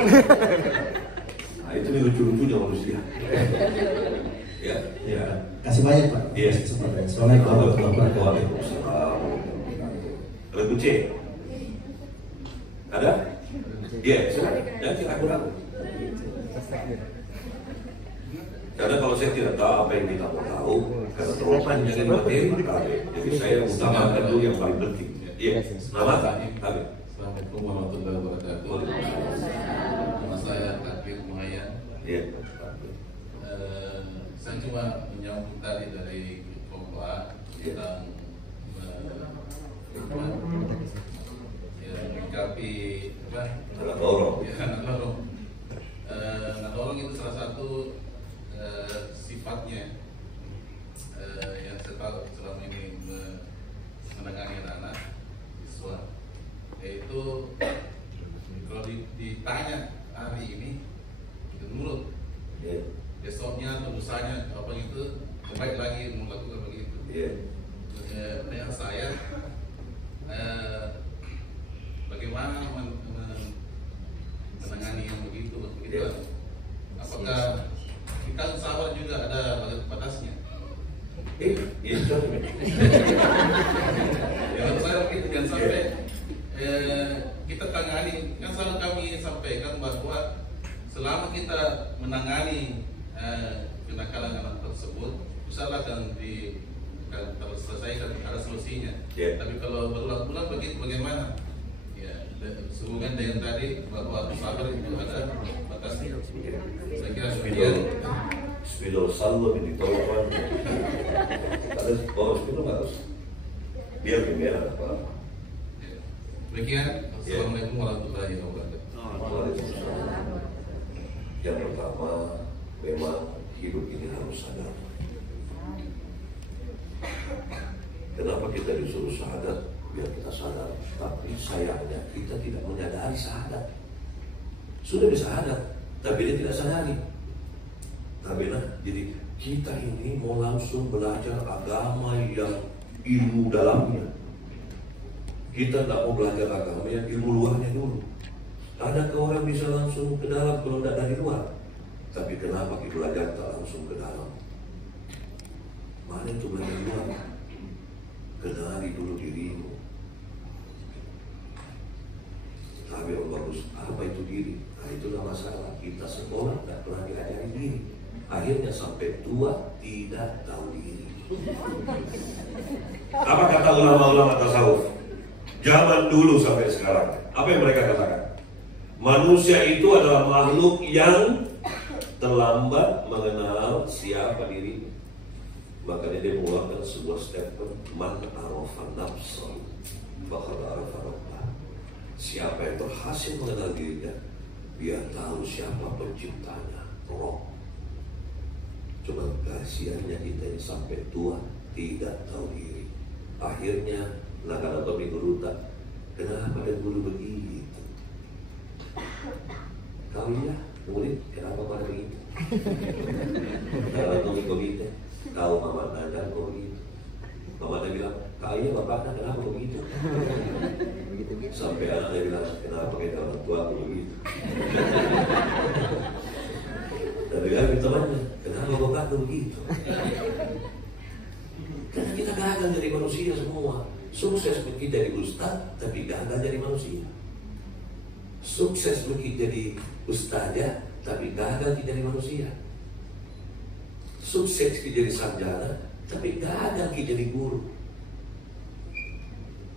Nah, itu lucu-lucunya manusia. Ya. Kasih banyak Pak. Iya. Assalamualaikum warahmatullahi wabarakatuh. Ada kunci? Ada? Iya, silakan. Jangan kita ragu-ragu. Karena kalau saya tidak tahu apa yang kita mau tahu, karena terlalu panjang materi, jadi saya utamakan dulu yang paling penting. Iya. Nama? Assalamualaikum warahmatullahi wabarakatuh. Nama saya Takir Muhayyan. Iya. Saya cuma menyambung tadi dari Bapak tentang menyikapi Anak dorong. Anak dorong itu salah satu sifatnya yang saya tahu selama ini menangani anak siswa, yaitu kalau ditanya hari ini itu nurut, besoknya atau lusanya apa itu baik lagi melakukan begitu. Dengan saya bagaimana menangani yang begitu? Apakah kita sabar juga ada batasnya? Iya. Yang saya begitu jangan sampai menangani, kan selalu kami sampaikan bahwa selama kita menangani kenakalan anak tersebut, usahakan terselesaikan, ada solusinya. Tapi kalau berulang-ulang begitu bagaimana? Ya, sehubungan dengan tadi bahwa sabar itu ada batasnya. Saya kira seperti Spidol saldo di tolong. Ada bawa spidol harus biar biar apa. Demikian. Assalamualaikum warahmatullahi wabarakatuh. Yang pertama, memang hidup ini harus sadar. Kenapa kita disuruh sadar? Biar kita sadar. Tapi sayangnya kita tidak menyadari sadar. Sudah disadar, tapi dia tidak sadari. Jadi kita ini mau langsung belajar agama yang ilmu dalamnya. Kita tidak mau belajar agama yang ilmu luarnya dulu. Ada orang bisa langsung ke dalam kalau tidak dari luar. Tapi kenapa kita belajar tak langsung ke dalam? Mana itu belajar luar? Kenali dulu dirimu. Tapi yang bagus, apa itu diri? Nah itulah masalah. Kita sekolah tidak pernah diajari diri. Akhirnya sampai tua tidak tahu diri. Apa kata ulama-ulama tasawuf? Zaman dulu sampai sekarang, apa yang mereka katakan? Manusia itu adalah makhluk yang terlambat mengenal siapa dirinya. Makanya dia mengeluarkan sebuah statement, man arafa nafsahu faqad arafa rabbah. Siapa yang berhasil mengenal dirinya, dia tahu siapa penciptanya, Rob. Cuma kasihannya kita ini sampai tua tidak tahu diri. Akhirnya kata guru tak, kenapa ada guru begitu? Kau ya, murid, kenapa pada begitu? Kalau tunggu begitu, kau mama nanya kok begitu. Mama dia bilang, kau ya bapaknya kenapa begitu? Sampai anaknya bilang, kenapa kita orang tua begitu? Dan dia temannya, kenapa bapaknya begitu? Karena kita gagal jadi manusia semua. Sukses mungkin jadi ustaz, tapi gagal jadi manusia. Sukses mungkin jadi ustazah, tapi gagal jadi manusia. Sukses kita jadi sarjana, tapi gagal kita jadi guru.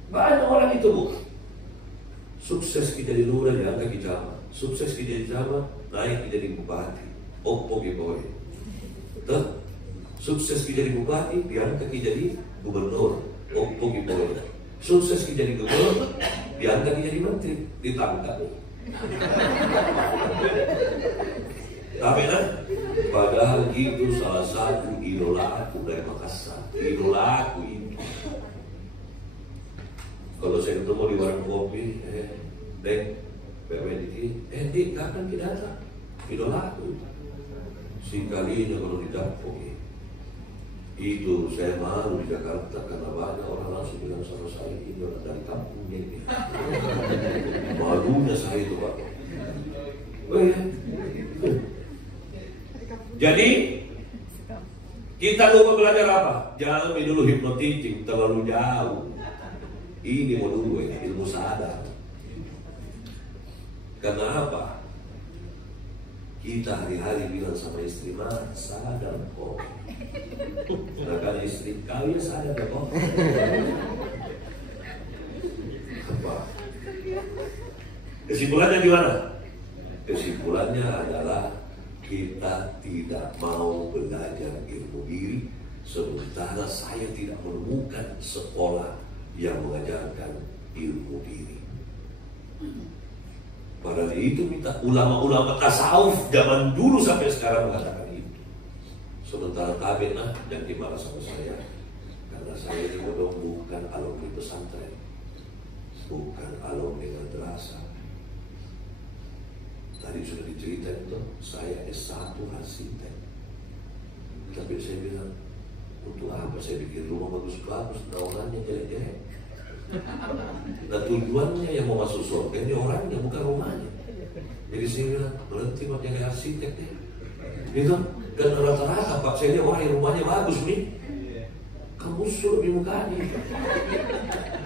Banyak orang itu bu. Sukses kita jadi lurah diangkat di jamaah. Sukses kita jadi jamaah, naik kita jadi bupati. Oppo gitu. Tuh. Sukses kita jadi bupati, diangkat kita jadi gubernur. Oppo gitu. Sukses kita jadi gubernur, diangkat kita jadi menteri, ditangkap. Tapi kan, padahal itu salah satu idola aku dari Makassar. Idola aku itu. Kalau saya ketemu di warung kopi, Dek, Dik, kapan kita datang? Idola aku. Sekalinya kalau di dapur itu saya malu di Jakarta karena banyak orang langsung bilang sama saya ini orang dari kampung ini. Malunya saya itu Pak. Jadi kita lupa belajar apa? Jangan dulu hipnotising terlalu jauh. Ini mau dulu ini ilmu sadar. Karena apa? Kita hari-hari bilang sama istri, mah sadar kok. Nah istri kalian sadar kok. Apa? Kesimpulannya gimana? Kesimpulannya adalah kita tidak mau belajar ilmu diri, sementara saya tidak menemukan sekolah yang mengajarkan ilmu diri. Padahal itu minta ulama-ulama tasawuf zaman dulu sampai sekarang mengatakan itu. Sementara tabena yang dimarah sama saya, karena saya ini bukan alumni pesantren, bukan alumni madrasah. Tadi sudah diceritain itu, saya S1 arsitek. Tapi saya bilang, untuk apa saya bikin rumah bagus-bagus, bangunannya jelek-jelek. Nah tujuannya yang mau masuk surga ini orangnya, bukan rumahnya. Jadi saya bilang, berhenti mau jadi arsitek deh. Gitu, dan rata-rata Pak saya ini orang yang rumahnya bagus nih. Kamu suruh di mukanya.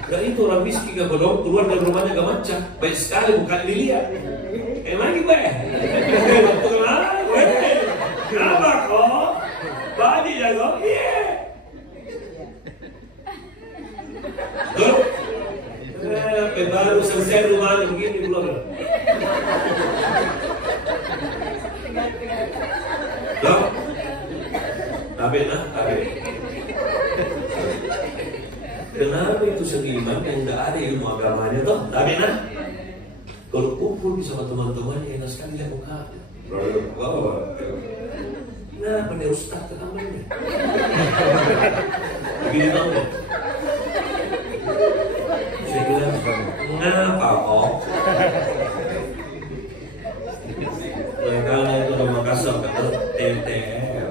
Dan itu orang miskin gak bodong, keluar dari rumahnya gak macam. Baik sekali bukan dilihat. Lagi gue. Waktu kenal gue. Kenapa kok? Badi jago. Iya. Tuh. Baru selesai rumahnya begini belum. Tuh. Tapi. Kenapa itu seniman yang tidak ada ilmu agamanya toh? Tapi kalau kumpul sama teman-temannya enak sekali lihat mukanya. Kenapa nih ustaz ke kamarnya? Begini tau gak? Saya bilang, kenapa kok? Karena itu udah Makassar kata TNTR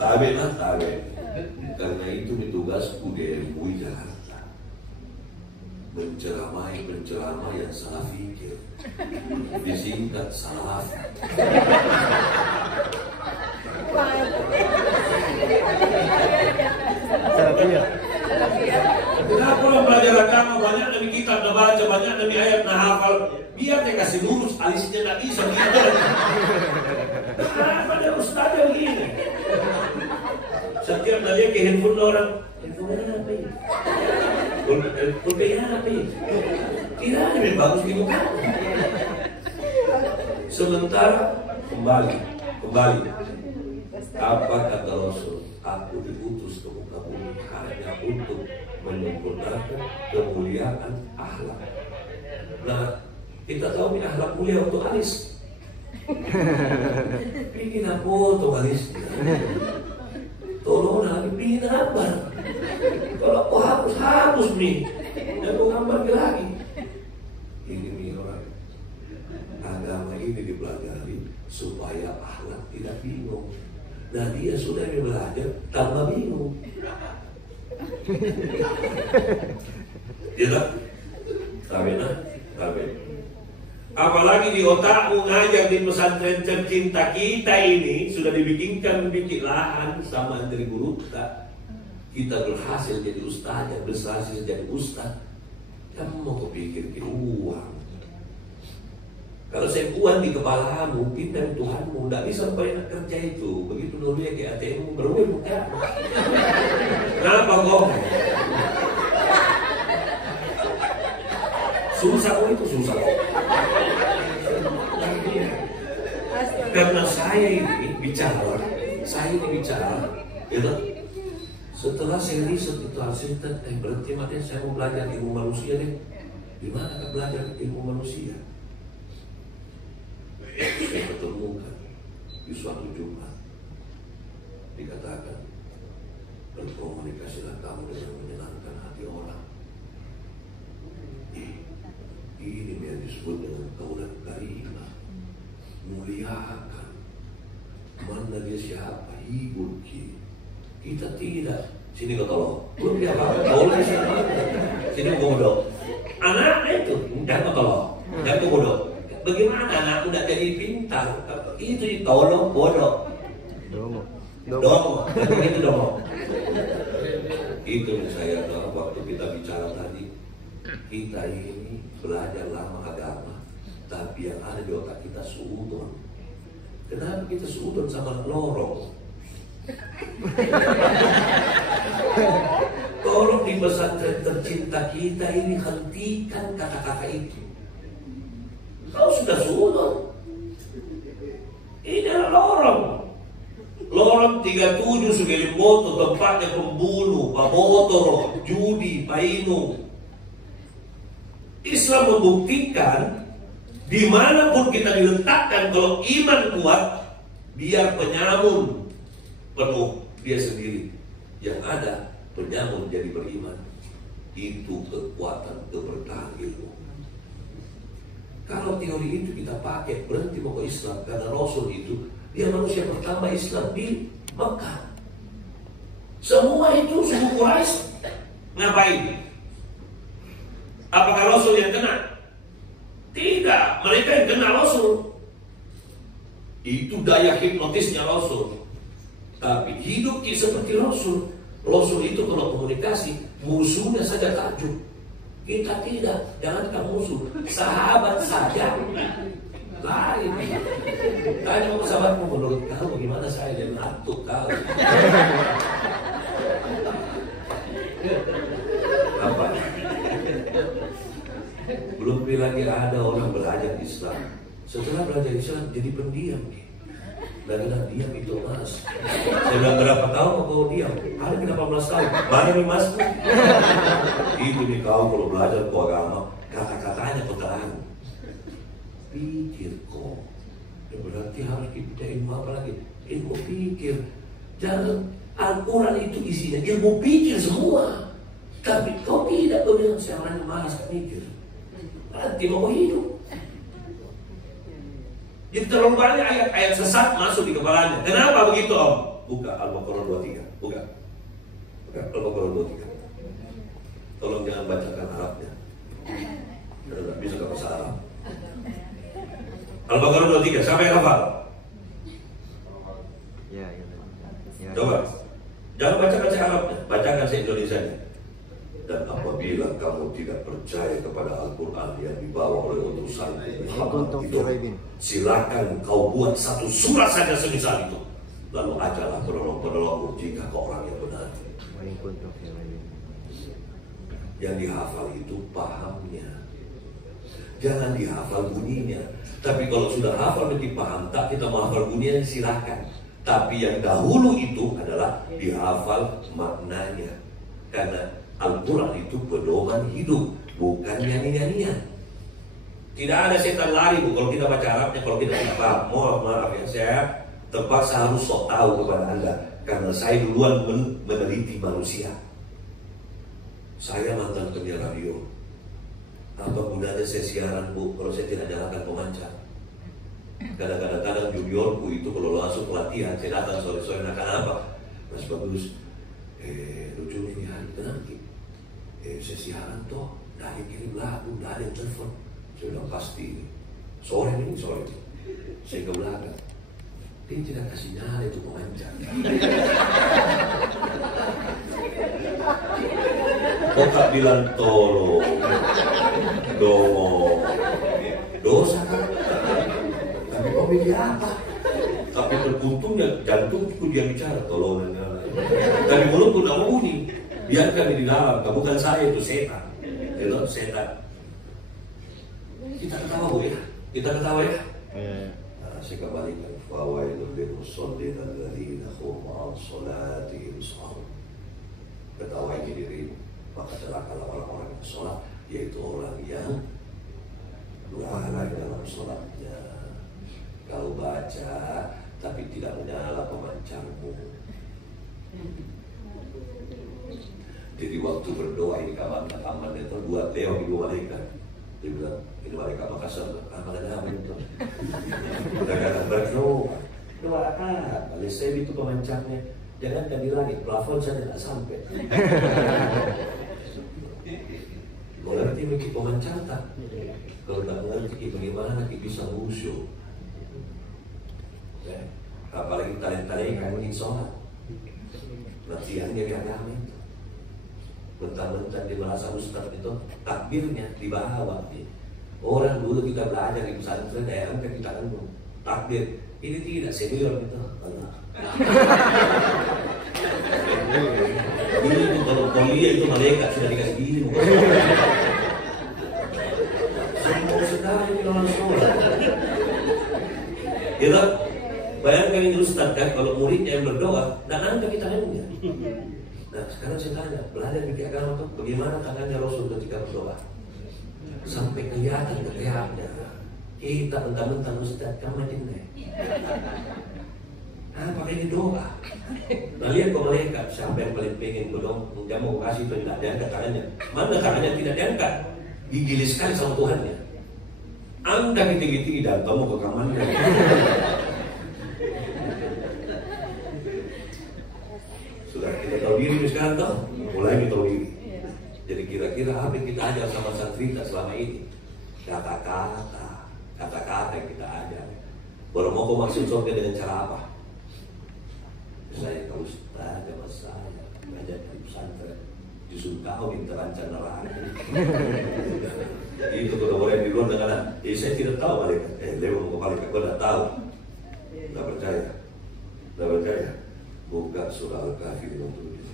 Tali-tali Tabe. Karena itu tugasku di MUI Jakarta, penceramah yang salah fikir, disingkat salah. Kenapa orang belajar agama banyak dari kitab nak baca, banyak dari ayat nak hafal, biar dia kasih lurus alisnya tak bisa gitu. Kenapa dia ustaznya begini? Setiap dia ke handphone orang, handphone apa ini? Pulpen apa ini? Tidak ada yang bagus di muka. Sementara kembali. Apa kata Rasul? Aku diutus ke muka bumi hanya untuk menyempurnakan kemuliaan akhlak. Nah, kita tahu nih akhlak mulia untuk alis. Bikin apa untuk alis? Tolong lagi bikin apa? Kalau aku harus nih, dan aku gambar lagi. Ini nih orang agama ini dipelajari supaya akhlak tidak bingung. Nah dia sudah belajar tambah bingung. Ya tak? Tapi. Apalagi di otakmu ngajar di pesantren tercinta kita ini sudah dibikinkan bikin lahan sama dari guru kita berhasil jadi ustaz, berhasil jadi ustaz. Kamu mau kepikir uang. Kalau saya uang di kepalamu, pindah Tuhanmu, tidak bisa banyak kerja itu. Begitu dulunya ke ATM berubah bukan? Kenapa kok? Susah kok itu susah. Karena saya ini bicara, gitu. Setelah saya riset itu hasilnya, berarti makanya saya mau belajar ilmu manusia deh. Di mana kan belajar ilmu manusia? Saya ketemukan di suatu Jumat dikatakan berkomunikasilah kamu dengan menyenangkan hati orang. Ini yang disebut dengan kaulan karimah, muliakan. Mana dia siapa? Hibur kita tidak. Sini kau tolong. Belum dia apa? Tolong sini bodoh. Anak itu jangan kau tolong. Jangan kau bodoh. Bagaimana anak udah jadi pintar? Itu ditolong bodoh. Domo. Itu domo. Itu yang saya tahu waktu kita bicara tadi. Kita ini belajar lama agama, tapi yang ada di otak kita suudon. Kenapa kita suudon sama lorong? Tolong di pesantren tercinta kita ini hentikan kata-kata itu. Kau sudah suudon. Ini adalah lorong. Lorong 37 Sugelimboto, tempatnya pembunuh, pamotoro, judi, painu. Islam membuktikan dimanapun kita diletakkan, kalau iman kuat, biar penyamun penuh dia sendiri. Yang ada penyamun jadi beriman. Itu kekuatan keberkahan ilmu. Kalau teori itu kita pakai, berhenti mau ke Islam. Karena Rasul itu, dia manusia pertama Islam di Mekah. Semua itu suku Quraisy ngapain? Apakah Rasul yang kena? Tidak, mereka yang kena Rasul. Itu daya hipnotisnya Rasul. Tapi hidup kita seperti Rasul. Rasul itu kalau komunikasi, musuhnya saja takjub. Kita tidak, jangankan musuh, sahabat saja lari. Tanya sama sahabatmu, menurut kamu gimana saya dan ngantuk kali. Apa? Belum lagi ada orang belajar Islam. Setelah belajar Islam jadi pendiam. Dan diam itu mas. Saya bilang berapa tahun kau diam? Ada 18 tahun. Mana nih mas? Itu nih kau kalau belajar kau agama, kata-katanya kau terang. Pikir kau. Ya berarti harus kita ilmu apa lagi? Ilmu pikir. Jangan Al-Quran itu isinya ilmu pikir semua. Tapi kau tidak, kau bilang saya orang yang malas mikir. Nanti mau hidup. Jadi terlalu banyak ayat-ayat sesat masuk di kepalanya. Kenapa begitu Om? Buka Al-Baqarah 23. Buka Al-Baqarah 23. Tolong jangan bacakan Arabnya. Karena tidak bisa bahasa Arab. Al-Baqarah 23. Siapa yang hafal? Ya. Coba. Jangan baca-baca Arabnya. Bacakan se-Indonesianya. Dan apabila kamu tidak percaya kepada Al-Quran yang dibawa oleh utusan Muhammad itu, silakan kau buat satu surat saja semisal itu. Lalu ajalah penolong-penolongmu jika kau orang yang benar. Yang dihafal itu pahamnya. Jangan dihafal bunyinya. Tapi kalau sudah hafal nanti paham, tak kita menghafal bunyinya silakan. Tapi yang dahulu itu adalah dihafal maknanya. Karena Al-Quran itu pedoman hidup, bukan nyanyi-nyanyian. Tidak ada setan lari Bu kalau kita baca Arabnya, kalau kita tidak paham. Maaf ya, saya terpaksa harus sok tahu kepada Anda karena saya duluan meneliti manusia. Saya mantan penyiar radio. Apa gunanya saya siaran Bu kalau saya tidak nyalakan pemancar? Kadang-kadang juniorku itu kalau langsung pelatihan, saya datang sore-sore akan apa? Mas Bagus, lucu ini hari nanti. Saya siaran toh, dari kirim lagu, dari telepon. Saya bilang pasti ini. Sore ini. Saya ke belakang. Dia tidak kasih nyala itu pemancar. Kok tak bilang tolong, dongo, dosa kan? Tapi kok mikir apa? Tapi terpuntungnya jantungku dia bicara tolong. Tapi mulutku tidak mau bunyi. Biarkan di dalam, bukan saya itu setan. Itu setan. Kita ketawa Bu ya. Kita ketawa ya. Nah, saya kembalikan fawailul lil musallin alladzina hum an salatihim sahun. Ketawa diri, maka celakalah orang-orang yang sholat, yaitu orang yang lalai dalam sholatnya. Kalau baca tapi tidak menyala pemancarmu. Jadi waktu berdoa ini kawan-kawan itu buat Leo ibu malaikat. Dia bilang ini malaikat Makassar. Apa ada itu? Udah kata berdoa. Doa apa? Kalau saya itu pemancarnya. Jangan di langit, plafon saja tidak sampai. Kalau nanti mungkin pemancar tak? Kalau tak mengerti bagaimana nanti bisa musuh. Apalagi talent-talent yang ingin sholat. Latihannya di agama itu. Mentang-mentang dia merasa ustaz itu takbirnya di bawah. Orang dulu kita belajar di pesantren daerah kita kan takbir ini tidak senior gitu. Ini tuh kalau kuliah itu malaikat sudah dikasih gini. Semua sekali di dalam sholat. Gitu. Bayangkan ini ustaz kan kalau muridnya yang berdoa dan angkat tangannya. Nah sekarang saya tanya, belajar di agama itu bagaimana tangannya Rasul ketika berdoa? Sampai kelihatan ketiaknya. Kita mentang-mentang ustaz kamu ini. Pakai ini doa. Nah lihat kok malaikat siapa yang paling pengen berdoa? Dia mau kasih itu tidak diangkat tangannya. Mana tangannya tidak diangkat? Digiliskan sama Tuhannya. Angkat tinggi-tinggi dan kamu ke kamarnya. Sudah kita tahu diri sekarang tahu, mulai kita tahu diri. Jadi kira-kira apa yang kita ajar sama santri kita selama ini? Kata-kata yang kita ajar. Baru mau kau maksud surga dengan cara apa? Saya kalau tanya sama saya, ngajak di pesantren, justru kau minta rancang neraka. Itu kalau orang di luar dengan, saya tidak tahu malaikat. Lewat ke malaikat, kau tidak tahu. Tidak percaya, tidak percaya. Buka surah Al-Kahfi untuk itu.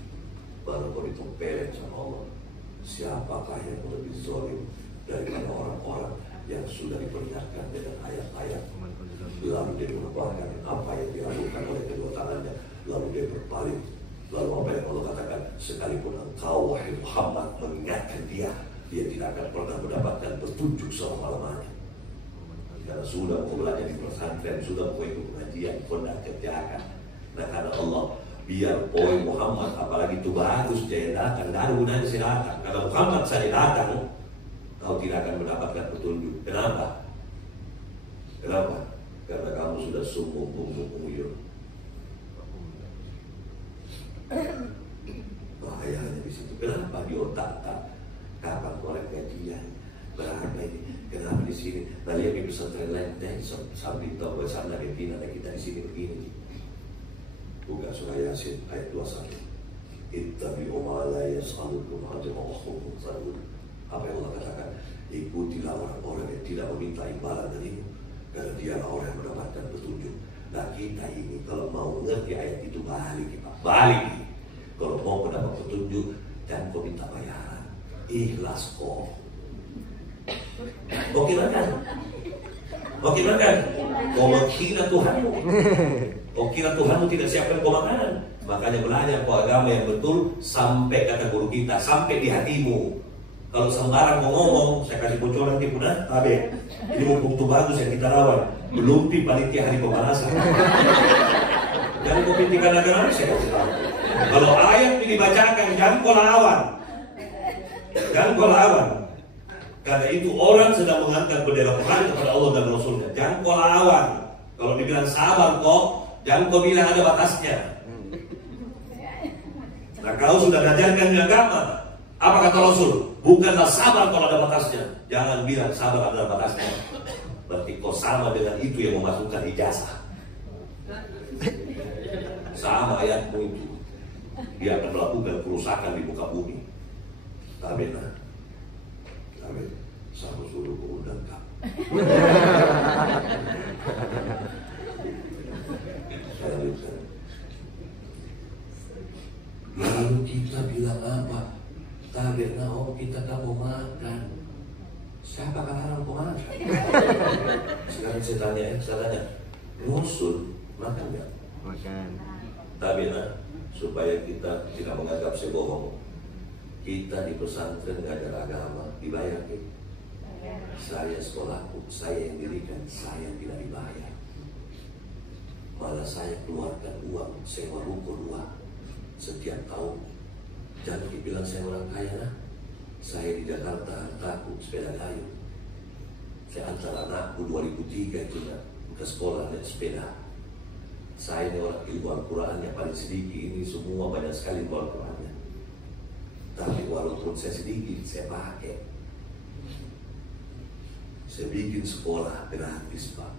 Baru kau ditempelin sama Allah. Siapakah yang lebih zalim daripada orang-orang yang sudah diperingatkan dengan ayat-ayat, lalu dia melupakan apa yang dilakukan oleh kedua tangannya, lalu dia berpaling. Lalu apa yang Allah katakan, sekalipun engkau wahai Muhammad mengingatkan dia tidak akan pernah mendapatkan petunjuk selama-lamanya. Karena sudah mau belajar di pesantren, sudah mau ikut pengajian, kau tidak kerjakan. Nah karena Allah, biar poin Muhammad, apalagi itu bagus dia datang, tidak ada gunanya saya datang. Karena Muhammad saya datang, kau tidak akan mendapatkan petunjuk. Kenapa? Kenapa? Karena kamu sudah sumum umur. Bahayanya di situ. Kenapa di otak tak? Kapan korek gajian? Berapa ini? Kenapa di sini? Nah lihat di pesantren lain, sambil tahu bersama kita di sini begini. Buka surah Yasin ayat 21. Ittabi'u ma la yas'alukum ajran wa hum muhtadun. Apa yang Allah katakan? Ikutilah orang-orang yang tidak meminta imbalan darimu, karena dialah orang yang mendapatkan petunjuk. Nah kita ini kalau mau mengerti ayat itu balik. Kalau mau mendapat petunjuk dan kau minta bayaran, ikhlas kok. Oke makan. Kau menghina Tuhanmu. Kau kira Tuhanmu tidak siapkan kau makanan. Makanya belajar kau agama yang betul sampai kata guru kita, sampai di hatimu. Kalau sembarang mau ngomong, saya kasih bocoran tipu tabe. Ini mumpung tuh bagus yang kita lawan. Belum panitia hari pemanasan. Jangan kau pintikan agama, saya kasih tahu. Kalau ayat ini dibacakan, jangan kau lawan. Karena itu orang sedang mengangkat bendera perang kepada Allah dan Rasulnya. Jangan kau lawan. Kalau dibilang sabar kok, jangan kau bilang ada batasnya. Nah kalau sudah diajarkan di agama, apa kata Rasul? Bukanlah sabar kalau ada batasnya. Jangan bilang sabar ada batasnya. Berarti kau sama dengan itu yang memasukkan ijazah. Sama ayatmu itu. Dia akan melakukan kerusakan di muka bumi. Amin. Amin. Sama suruh undang kau. Lalu kita bilang apa? Target kita tak mau makan. Siapa kata orang makan? Sekarang saya tanya, Rasul makan nggak? Makan. Tapi supaya kita tidak menganggap saya bohong, kita di pesantren ngajar agama dibayar ke? Saya sekolahku, saya yang dirikan, saya tidak dibayar. Malah saya keluarkan uang sewa ruko 2 setiap tahun. Jangan dibilang saya orang kaya nah. Saya di Jakarta hartaku sepeda kayu. Saya antar anakku 2003 itu ke sekolah naik sepeda. Saya ini orang ilmu Al-Quran yang paling sedikit, ini semua banyak sekali ilmu Al-Qurannya. Tapi walaupun saya sedikit, saya pakai. Saya bikin sekolah gratis Pak.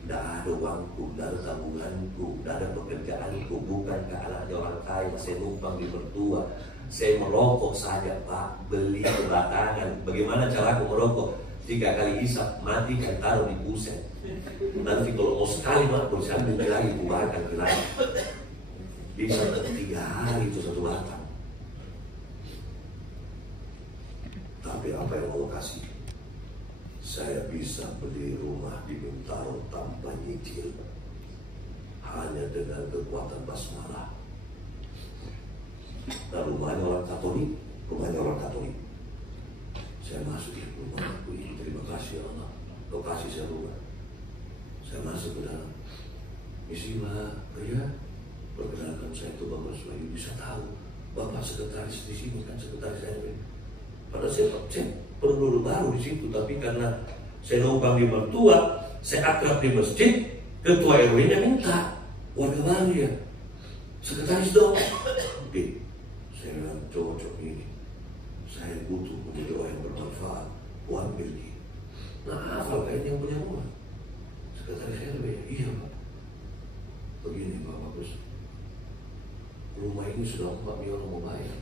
Tidak ada uangku, tidak ada tabunganku, tidak ada pekerjaanku, bukan ke anaknya orang kaya. Saya numpang di mertua. Saya merokok saja Pak, beli belakangan. Bagaimana cara aku merokok? 3 kali isap, mati kan taruh di puset. Nanti kalau mau sekali Pak, saya ambil lagi, kubahkan lagi. Bisa 3 hari itu 1 batang. Tapi apa yang Allah kasih? Saya bisa beli rumah di Bintaro tanpa nyicil, hanya dengan kekuatan basmalah. Nah rumahnya orang Katolik, Saya masuk di rumahku ini, terima kasih Allah, kau kasih saya rumah. Saya masuk ke dalam, bismillah, ya, perkenalkan saya itu Bapak Suhayu, bisa tahu Bapak sekretaris di sini kan, sekretaris RW. Padahal saya penduduk baru di situ, tapi karena saya numpang di mertua, saya akrab di masjid, ketua RW-nya minta warga baru ya, sekretaris dong. Oke, saya bilang cocok ini, saya butuh menjadi orang yang bermanfaat, buat milik. Nah, hafal kayaknya yang punya rumah, sekretaris RW, iya Pak. begini Pak Bagus, rumah ini sudah Bapak Miono mau bayar,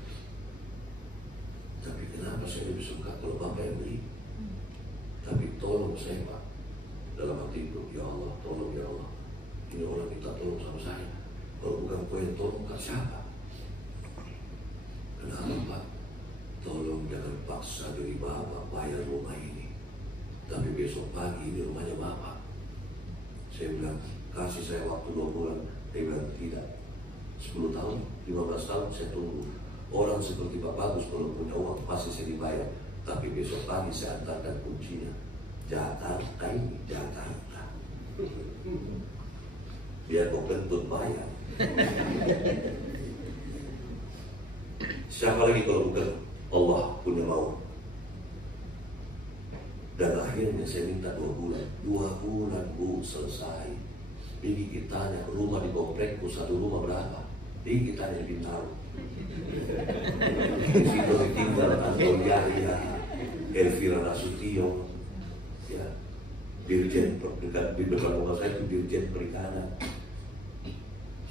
tapi kenapa saya lebih suka kalau Bapak yang beli? Tapi tolong saya Pak, dalam hati itu, ya Allah, tolong ya Allah, ini orang minta tolong sama saya, kalau bukan kau yang tolong kan siapa? Kenapa Pak? Tolong jangan paksa diri Bapak bayar rumah ini, tapi besok pagi ini rumahnya Bapak. Saya bilang, kasih saya waktu 2 bulan. Dia bilang, tidak, 10 tahun, 15 tahun saya tunggu. Orang seperti Pak Bagus kalau punya uang pasti saya dibayar, tapi besok pagi saya antarkan kuncinya. Jakarta ini, Jakarta. Biar kau kentut bayar. Siapa lagi kalau bukan Allah punya mau? Dan akhirnya saya minta 2 bulan. 2 bulan Bu selesai. Pergi kitanya rumah di komplekku, 1 rumah berapa? Pergi kitanya di Bintaro. Di situ ditinggal Anton Yahya, Elvira Nasution, ya, Dirjen di dekat rumah saya itu Dirjen Perikanan.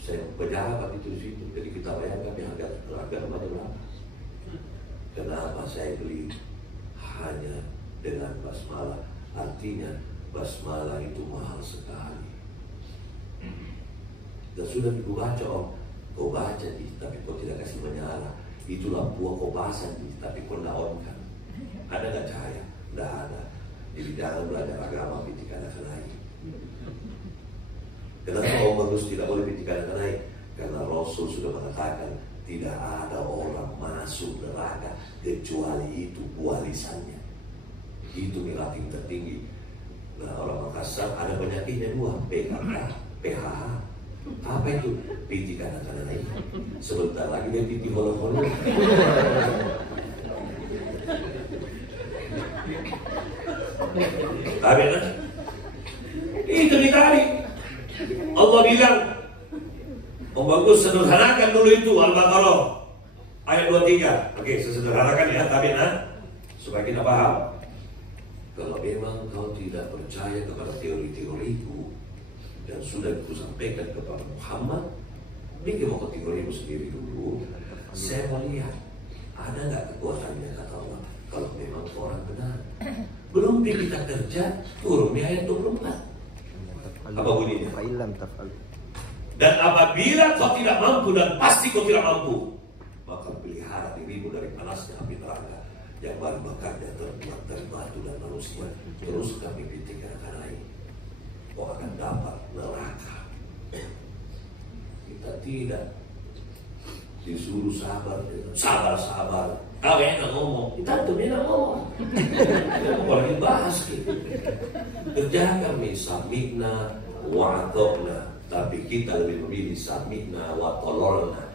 Saya pejabat itu di situ. Jadi kita bayangkan harga rumahnya berapa? Kenapa saya beli hanya dengan basmalah? Artinya basmalah itu mahal sekali. Dan sudah ibu baca Om, kau baca tapi kau tidak kasih menyala. Itulah buah kau pasang tapi kau tidak onkan. Ada nggak cahaya? Tidak ada. Jadi jangan belajar agama pitik anak naik. Kenapa Om Bagus tidak boleh pitik anak naik? Karena Rasul sudah mengatakan tidak ada orang masuk neraka kecuali itu buah lisannya. Itu rating tertinggi. Nah, orang Makassar ada penyakitnya 2, PKK, PHH. Apa itu? Pitik anak-anak lain. Sebentar lagi dia pitik holo-holo. Tapi itu ditarik. Allah bilang, Om Bagus sederhanakan dulu itu Al-Baqarah ayat 23. Oke, sesederhanakan ya, tapi supaya kita paham. Kalau memang kau tidak percaya kepada teori-teoriku dan sudah kusampaikan kepada Muhammad, bikin mau teorimu sendiri dulu. Saya mau lihat ada nggak kekuatannya kata Allah. Kalau memang orang benar, belum kita kerja turun di ayat 24. Apa bunyinya? Dan apabila kau tidak mampu dan pasti kau tidak mampu, maka pelihara dirimu dari panasnya api neraka yang bahan bakarnya terbuat dari batu dan manusia. Terus kami pitikkan lain, kau akan dapat neraka. Kita tidak disuruh sabar, sabar. Kau enak ngomong, kita tuh enak ngomong. Kita mau lagi bahas gitu. Kerja kami samikna wa atokna, tapi kita lebih memilih samikna wa tololna.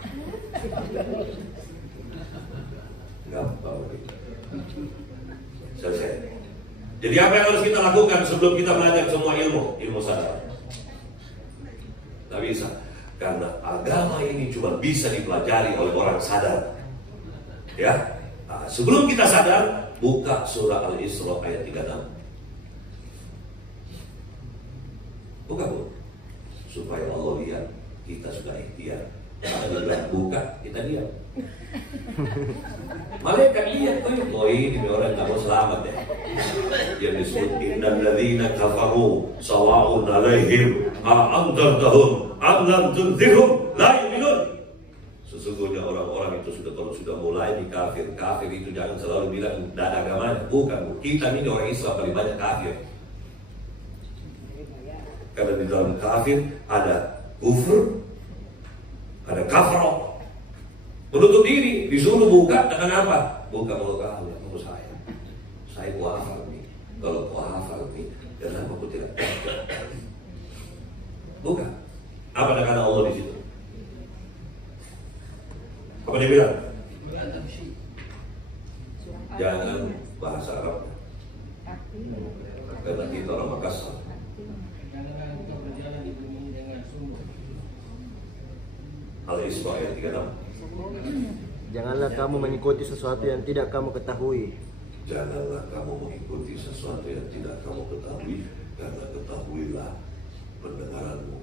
Gampang begitu. Selesai. Jadi apa yang harus kita lakukan sebelum kita belajar semua ilmu sadar? Tidak bisa, karena agama ini cuma bisa dipelajari oleh orang sadar. Ya, sebelum kita sadar, buka surah Al-Isra ayat 36. Buka Bu, supaya Allah lihat kita sudah ikhtiar. Kalau bilang buka, kita diam. Malaikat lihat, oh ini orang tak mau selamat ya. Yang disebut innal ladzina kafaru sawa'un 'alaihim a'anzartahum am lam tunzirhum la yu'minun. Sesungguhnya orang-orang itu kalau sudah mulai di kafir itu jangan selalu bilang tidak ada agamanya. Bukan, kita ini orang Islam paling banyak kafir. Karena di dalam kafir ada kufur, ada kafro, menutup diri, disuruh buka dengan apa? Buka mulut kamu, mau saya ku hafal nih. Kalau ku hafal nih, kenapa aku tidak? Buka. Apa kata Allah di situ? Apa dia bilang? Jangan bahasa Arab, karena kita orang Makassar. Al-Isra ayat 36. Janganlah kamu mengikuti sesuatu yang tidak kamu ketahui. Janganlah kamu mengikuti sesuatu yang tidak kamu ketahui, karena ketahuilah pendengaranmu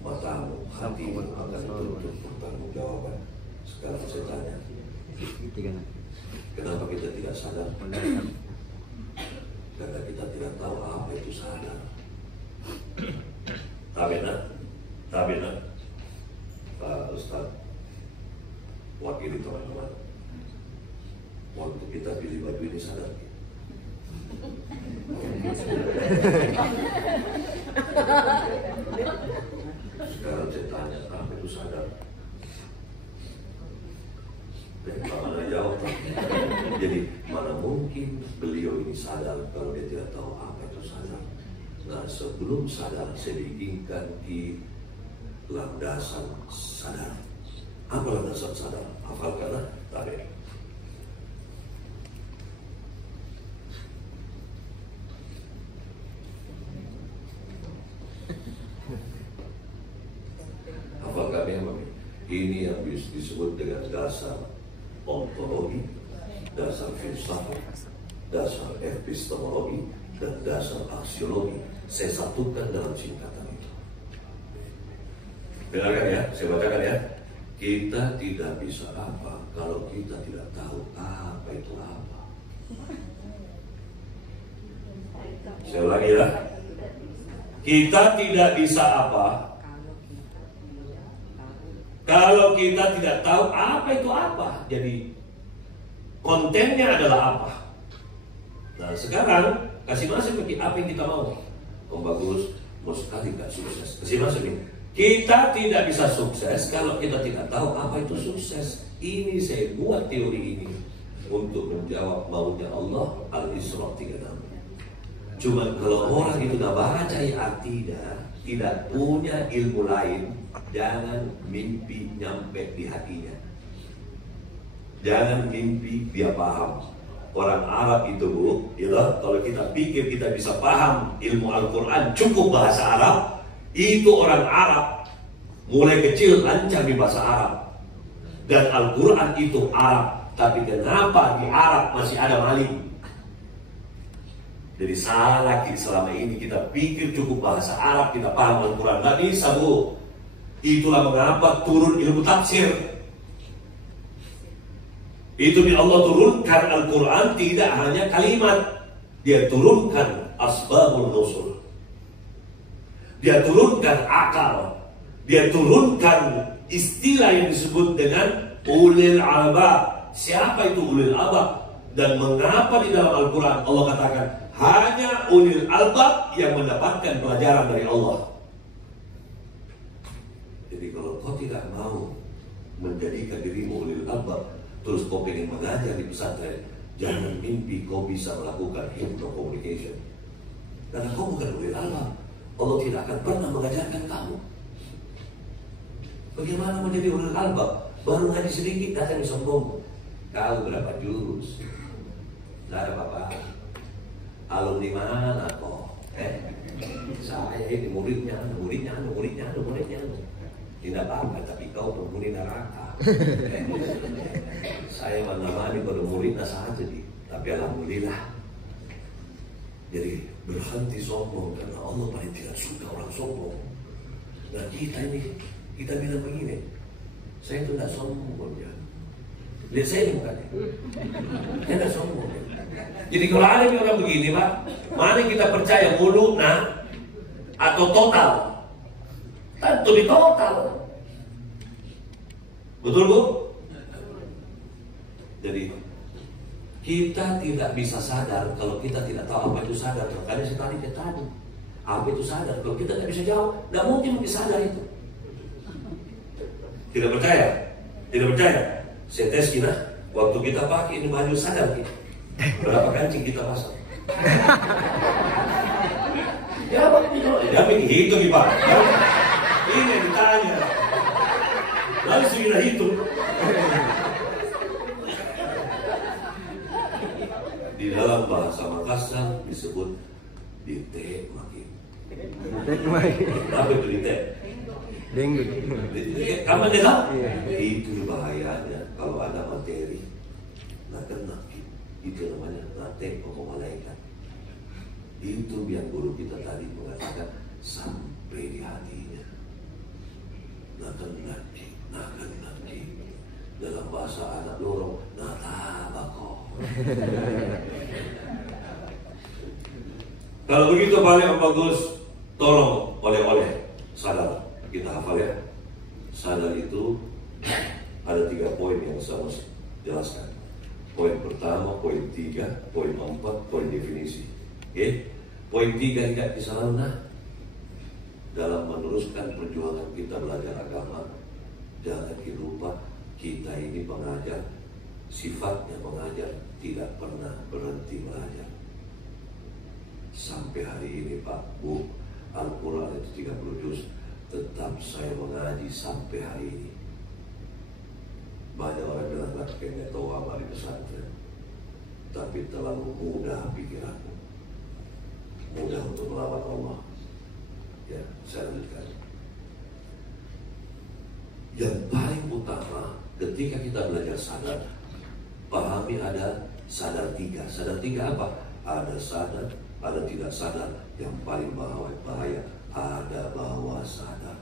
matamu, hatimu akan tuntut pertanggungjawaban. Sekarang saya tanya, kenapa kita tidak sadar? Karena kita tidak tahu apa itu sadar. Tabena, Pak Ustaz, wakili teman-teman, waktu kita pilih baju ini sadar. Sekarang saya tanya, apa itu sadar? Mana jawab? Jadi mana mungkin beliau ini sadar kalau dia tidak tahu apa itu sadar? Nah, sebelum sadar saya diinginkan di landasan sadar. Apa landasan sadar? Hafalkanlah, tabe. Hafalkan memang ini yang disebut dengan dasar ontologi, dasar filsafat, dasar epistemologi, dan dasar aksiologi. Saya satukan dalam singkatan itu. Dengarkan ya, saya bacakan ya. Kita tidak bisa apa kalau kita tidak tahu apa itu apa. Saya ulangi ya. Kita tidak bisa apa kalau kita tidak tahu apa itu apa. Jadi kontennya adalah apa. Nah sekarang kasih masuk bagi apa yang kita mau. Om Bagus mau sekali gak sukses. Kasih masuk ini. Kita tidak bisa sukses kalau kita tidak tahu apa itu sukses. Ini saya buat teori ini untuk menjawab maunya Allah, Al-Isra 36. Cuma kalau orang itu gak baca ya tidak punya ilmu lain, jangan mimpi nyampe di hatinya. Jangan mimpi dia paham. Orang Arab itu Bu, ya, kalau kita pikir kita bisa paham ilmu Al-Quran cukup bahasa Arab, itu orang Arab mulai kecil lancar di bahasa Arab. Dan Al-Quran itu Arab, tapi kenapa di Arab masih ada maling? Jadi salah lagi selama ini kita pikir cukup bahasa Arab kita paham Al-Quran. Nggak bisa Bu. Itulah mengapa turun ilmu tafsir. Itu bila Allah turunkan Al-Quran tidak hanya kalimat, dia turunkan asbabul nuzul, dia turunkan akal, dia turunkan istilah yang disebut dengan ulil albab. Siapa itu ulil albab? Dan mengapa di dalam Al-Quran Allah katakan hanya ulil albab yang mendapatkan pelajaran dari Allah? Jadi kalau kau tidak mau menjadikan dirimu ulil albab, terus kau pengen mengajar di pesantren, jangan mimpi kau bisa melakukan hypno-communication. Karena kau bukan ulil albab. Allah tidak akan pernah mengajarkan kamu. Bagaimana menjadi ulil albab? Baru ngaji sedikit datang sombong. Kau berapa jurus? Tidak ada apa-apa. Alumni mana kok? Saya ini muridnya. Tidak apa-apa, tapi kau penghuni neraka. Saya menemani pada muridnya saja, tapi alhamdulillah. Jadi berhenti sombong karena Allah paling tidak suka orang sombong. Nah kita bilang begini, saya itu tidak sombong ya. Lihat saya ini bukan, saya tidak sombong. Jadi kalau ada orang begini Pak, mana kita percaya mulutnya atau total? Tentu di total. Betul Bu? Jadi kita tidak bisa sadar kalau kita tidak tahu apa itu sadar. Makanya saya tadi apa itu sadar? Kalau kita tidak bisa jawab, tidak mungkin sadar itu. Tidak percaya? Tidak percaya? Saya tes kita, waktu kita pakai ini baju sadar kita. Berapa kancing kita pasang? Ya Pak, jangan hitung Pak. Ini ditanya. Lalu sudah hitung. Di dalam bahasa Makassar disebut ditek makin. Apa itu ditek? Dengdut. Kamu dengar? Itu bahayanya kalau ada materi. Nah kena itu namanya natek pokok malaikat. Itu yang guru kita tadi mengatakan sampai di hatinya. nakan-naki. Dalam bahasa anak dorong, natabako. Kalau begitu balik Om Bagus, tolong oleh-oleh sadar. Kita hafal ya. Sadar itu ada 3 poin yang saya mau jelaskan. Poin pertama, poin 3, poin 4, poin definisi. Oke? Poin 3 tidak disalah. Dalam meneruskan perjuangan kita belajar agama, jangan lupa kita ini pengajar, sifatnya pengajar, tidak pernah berhenti belajar. Sampai hari ini Pak, Bu, Al-Quran itu 30 juz, tetap saya mengaji sampai hari ini. Banyak orang bilang gak pengen tahu amal di pesantren, tapi terlalu mudah pikiranmu, mudah untuk melawan Allah. Ya, saya lanjutkan. Yang paling utama ketika kita belajar sadar, pahami ada sadar 3. Sadar 3 apa? Ada sadar, ada tidak sadar. Yang paling bahaya ada bawah sadar.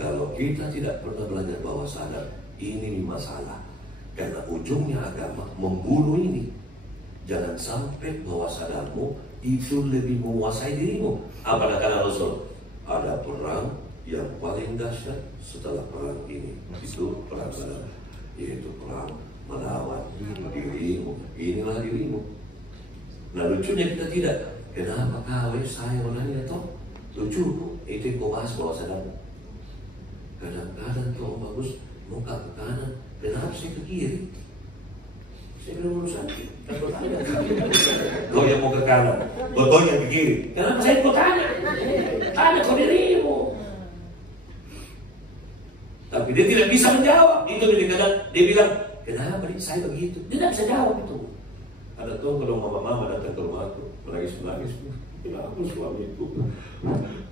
Kalau kita tidak pernah belajar bawah sadar, ini masalah. Karena ujungnya agama membunuh ini. Jangan sampai bawah sadarmu itu lebih menguasai dirimu. Apa kata Rasul? Ada perang yang paling dahsyat setelah perang ini, itu perang sadar, yaitu perang melawan dirimu. Inilah dirimu. Nah lucunya kita tidak. Kenapa kau saya orangnya toh? Lucu, itu yang kau bahas bawah sadar. Kadang-kadang tuh Om Bagus muka ke kanan, kenapa saya ke kiri? Saya bilang urusan kau yang mau ke kanan, kau yang ke kiri. Kenapa saya kau tanya? Tanya kau dirimu. Tapi dia tidak bisa menjawab. Itu dia bilang, kenapa saya begitu? Dia tidak bisa jawab itu. Ada tuh kalau mama datang ke rumahku, menangis-menangis, kenapa suamiku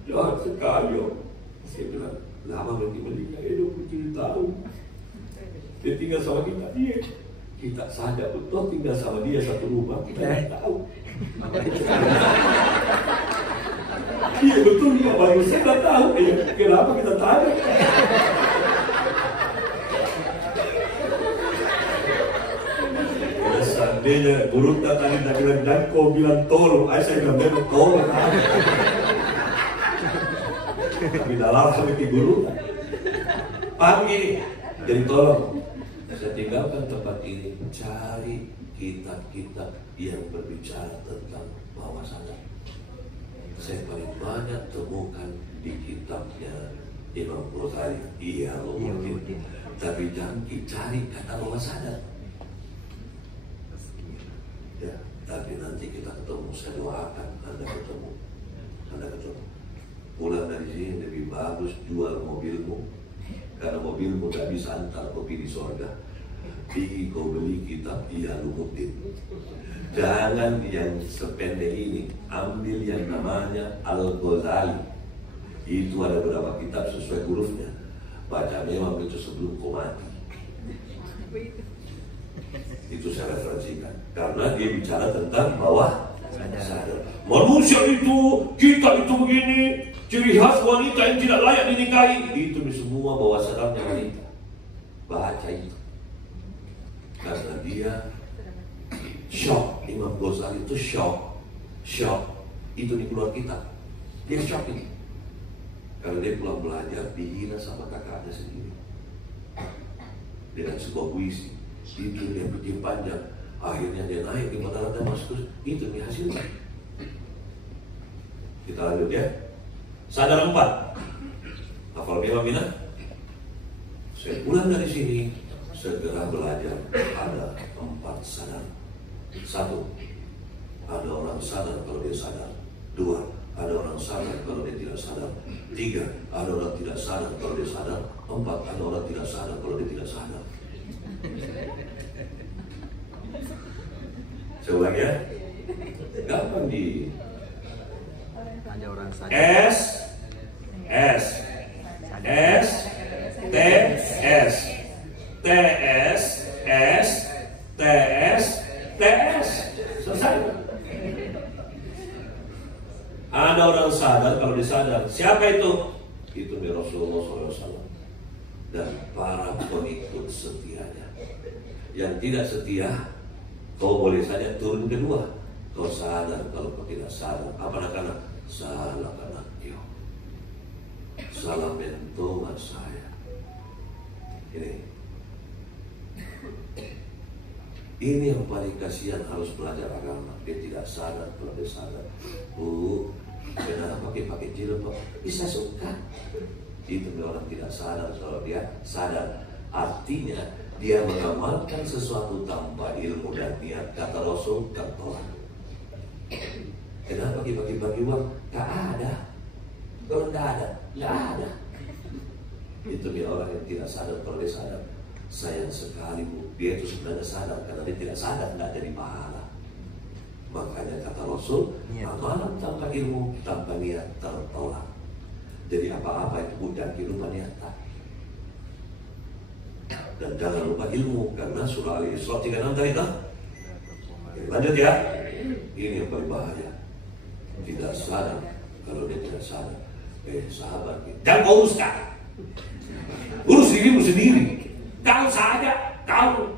jahat sekali Om. Saya bilang, lama berarti menikah 27 tahun. Dia tinggal sama kita, kita sadar betul tinggal sama dia satu rumah, kita tidak tahu. Iya betul, dia baru saya tidak tahu. Kenapa kita tanya? Seandainya guru tadi tak bilang dan kau bilang tolong, saya bilang memang tolong. Tapi dalam seperti guru, paham gini. Jadi tolong, saya tinggalkan tempat ini, cari kitab-kitab yang berbicara tentang bawah sadar. Saya paling banyak temukan di kitabnya Imam Ghazali, iya mungkin. Tapi jangan cari kata bawah sadar. Ya, tapi nanti kita ketemu, saya doakan Anda ketemu. Pulang dari sini lebih bagus jual mobilmu, karena mobilmu gak bisa antar kopi di sorga. Pergi kau beli kitab Iyaluddin. Jangan yang sependek ini, ambil yang namanya Al-Ghazali. Itu ada beberapa kitab sesuai hurufnya. Baca memang itu sebelum kau mati. Itu saya referensikan karena dia bicara tentang bawah sadar. Manusia itu, kita itu begini, ciri khas wanita yang tidak layak dinikahi. Itu semua bawah sadarnya wanita. Baca itu karena dia shock. Imam Ghazali itu shock itu di keluar kitab. Dia shock ini karena dia pulang belajar dihina sama kakaknya sendiri dengan sebuah puisi. Itu dia pergi panjang, akhirnya dia naik di menara Damaskus. Itu nih hasilnya. Kita lanjut ya. Sadar 4. Hafal Bima Bina. Saya pulang dari sini, segera belajar. Ada 4 sadar. 1. Ada orang sadar kalau dia sadar. 2. Ada orang sadar kalau dia tidak sadar. 3. Ada orang tidak sadar kalau dia sadar. 4. Ada orang tidak sadar kalau dia tidak sadar. Saya ulang ya. Gampang di Ada orang sadar. S T S T S S T S T S. Selesai. Ada orang sadar kalau dia sadar. Siapa itu? itu Rasulullah SAW dan para pengikut setianya. Yang tidak setia, kau boleh saja turun kedua. Kau sadar kalau kau tidak sadar. Apa nak salah kanak yo, salah mentongan saya. Ini yang paling kasihan harus belajar agama. Dia tidak sadar kalau dia sadar. Bu, kenapa pakai jilbab? Bisa suka. Itu orang tidak sadar. Kalau dia sadar, artinya dia mengamalkan sesuatu tanpa ilmu dan niat. Kata Rasul, tertolak. Kenapa bagi-bagi uang? Gak ada. Kalau gak ada, gak ada. Itu dia orang yang tidak sadar. Kalau dia sadar, sayang sekali Bu, dia itu sebenarnya sadar. Karena dia tidak sadar, gak jadi pahala. Makanya kata Rasul, amalan tanpa ilmu, tanpa niat tertolak. Jadi apa-apa itu bukan kehidupan nyata. Dan jangan lupa ilmu, karena surah Al-Isra 36 tadi tak? Lanjut ya. Ini yang paling bahaya. Tidak sadar. Kalau dia tidak sadar, sahabat, jangan kau uruskan. Urus dirimu sendiri. Kau saja, kau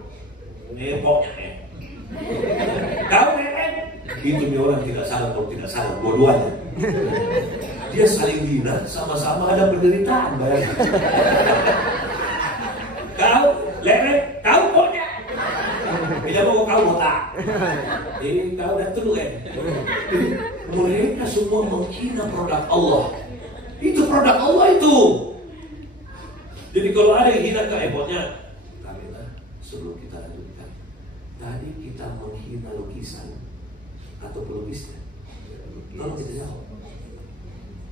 nepoknya. Kau itu dia orang tidak sadar. Kalau tidak sadar, dua-duanya. Dia saling hina, sama-sama ada penderitaan. Bayangkan. Kau lele, kau pokoknya. Tidak mau kau botak. Kau dah teruk Mereka semua menghina produk Allah. Itu produk Allah itu. Jadi kalau ada yang hina ke ebotnya, sebelum kita lanjutkan, tadi kita menghina lukisan atau pelukisnya. Kalau kita jawab,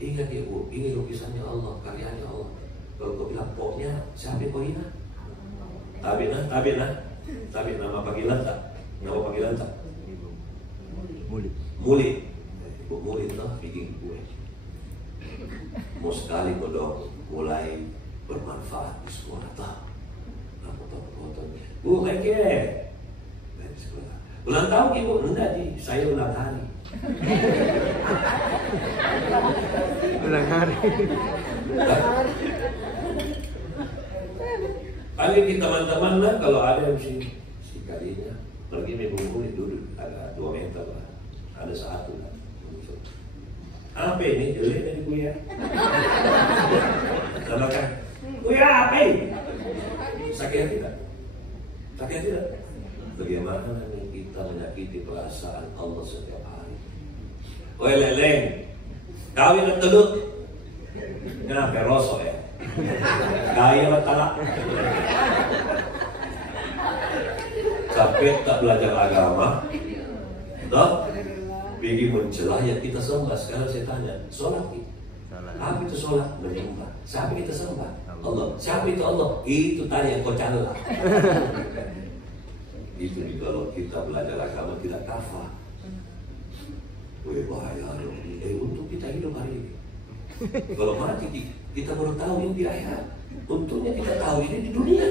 ingat ya Bu, ini lukisannya Allah, karyanya Allah. Kalau kau bilang poknya, siapa yang kau hina? Tapi nama panggilan tak? Nama panggilan tak? Muli. Ibu Muli itu bikin kue. Mau sekali kau dong mulai bermanfaat di sekolah tak? Aku foto-foto. Bu, baik ya. Baik sekolah. Ulang tahun ibu? Enggak di, saya ulang hari. Ulang hari. Paling kita teman-teman lah kalau ada yang si kalinya pergi membunuh dulu ada 2 meter lah, ada satu lah. Apa ini? Jelek dari kuya. Sama kan? Kuya apa ini? Sakit tidak? Sakit tidak? Bagaimana kita menyakiti perasaan Allah setiap hari? Woi leleng, kawin yang teluk. Kenapa rosok ya? Gaya talak. Capek tak belajar agama, toh? Bikin mencelah yang kita sembah. Sekarang saya tanya, sholat apa itu sholat? Menyembah. Siapa kita sembah? Allah. Siapa itu Allah? Itu tadi yang kau calah. Itu kalau kita belajar agama tidak kafah. Wih bahaya dong. Untuk kita hidup hari ini. Kalau mati kita baru tahu ini di akhirat. Untungnya kita tahu ini di dunia.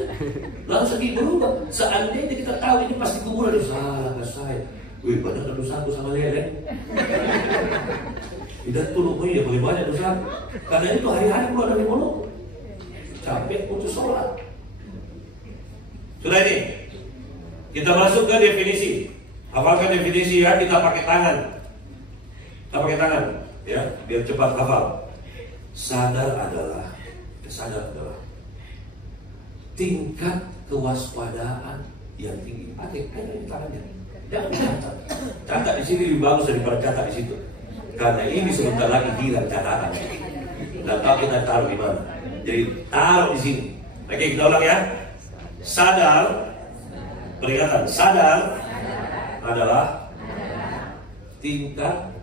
Langsung berubah. Seandainya kita tahu ini pasti kuburan. Salah ke saya. Wih banyak dosaku sama lele. Tidak tolong ya boleh banyak dosa. Karena itu hari-hari keluar dari mulut. Capek untuk sholat. Sudah ini. Kita masuk ke definisi. Hafalkan definisi ya. Kita pakai tangan. Kita pakai tangan. Ya, biar cepat hafal. Sadar adalah tingkat kewaspadaan yang tinggi. Ada di tangannya. Jangan catat di sini lebih bagus daripada catat di situ. Karena ini sebentar lagi hilang catatan. Dan tahu kita taruh di mana. Jadi taruh di sini. Oke, kita ulang ya. Sadar, peringatan. Sadar adalah tingkat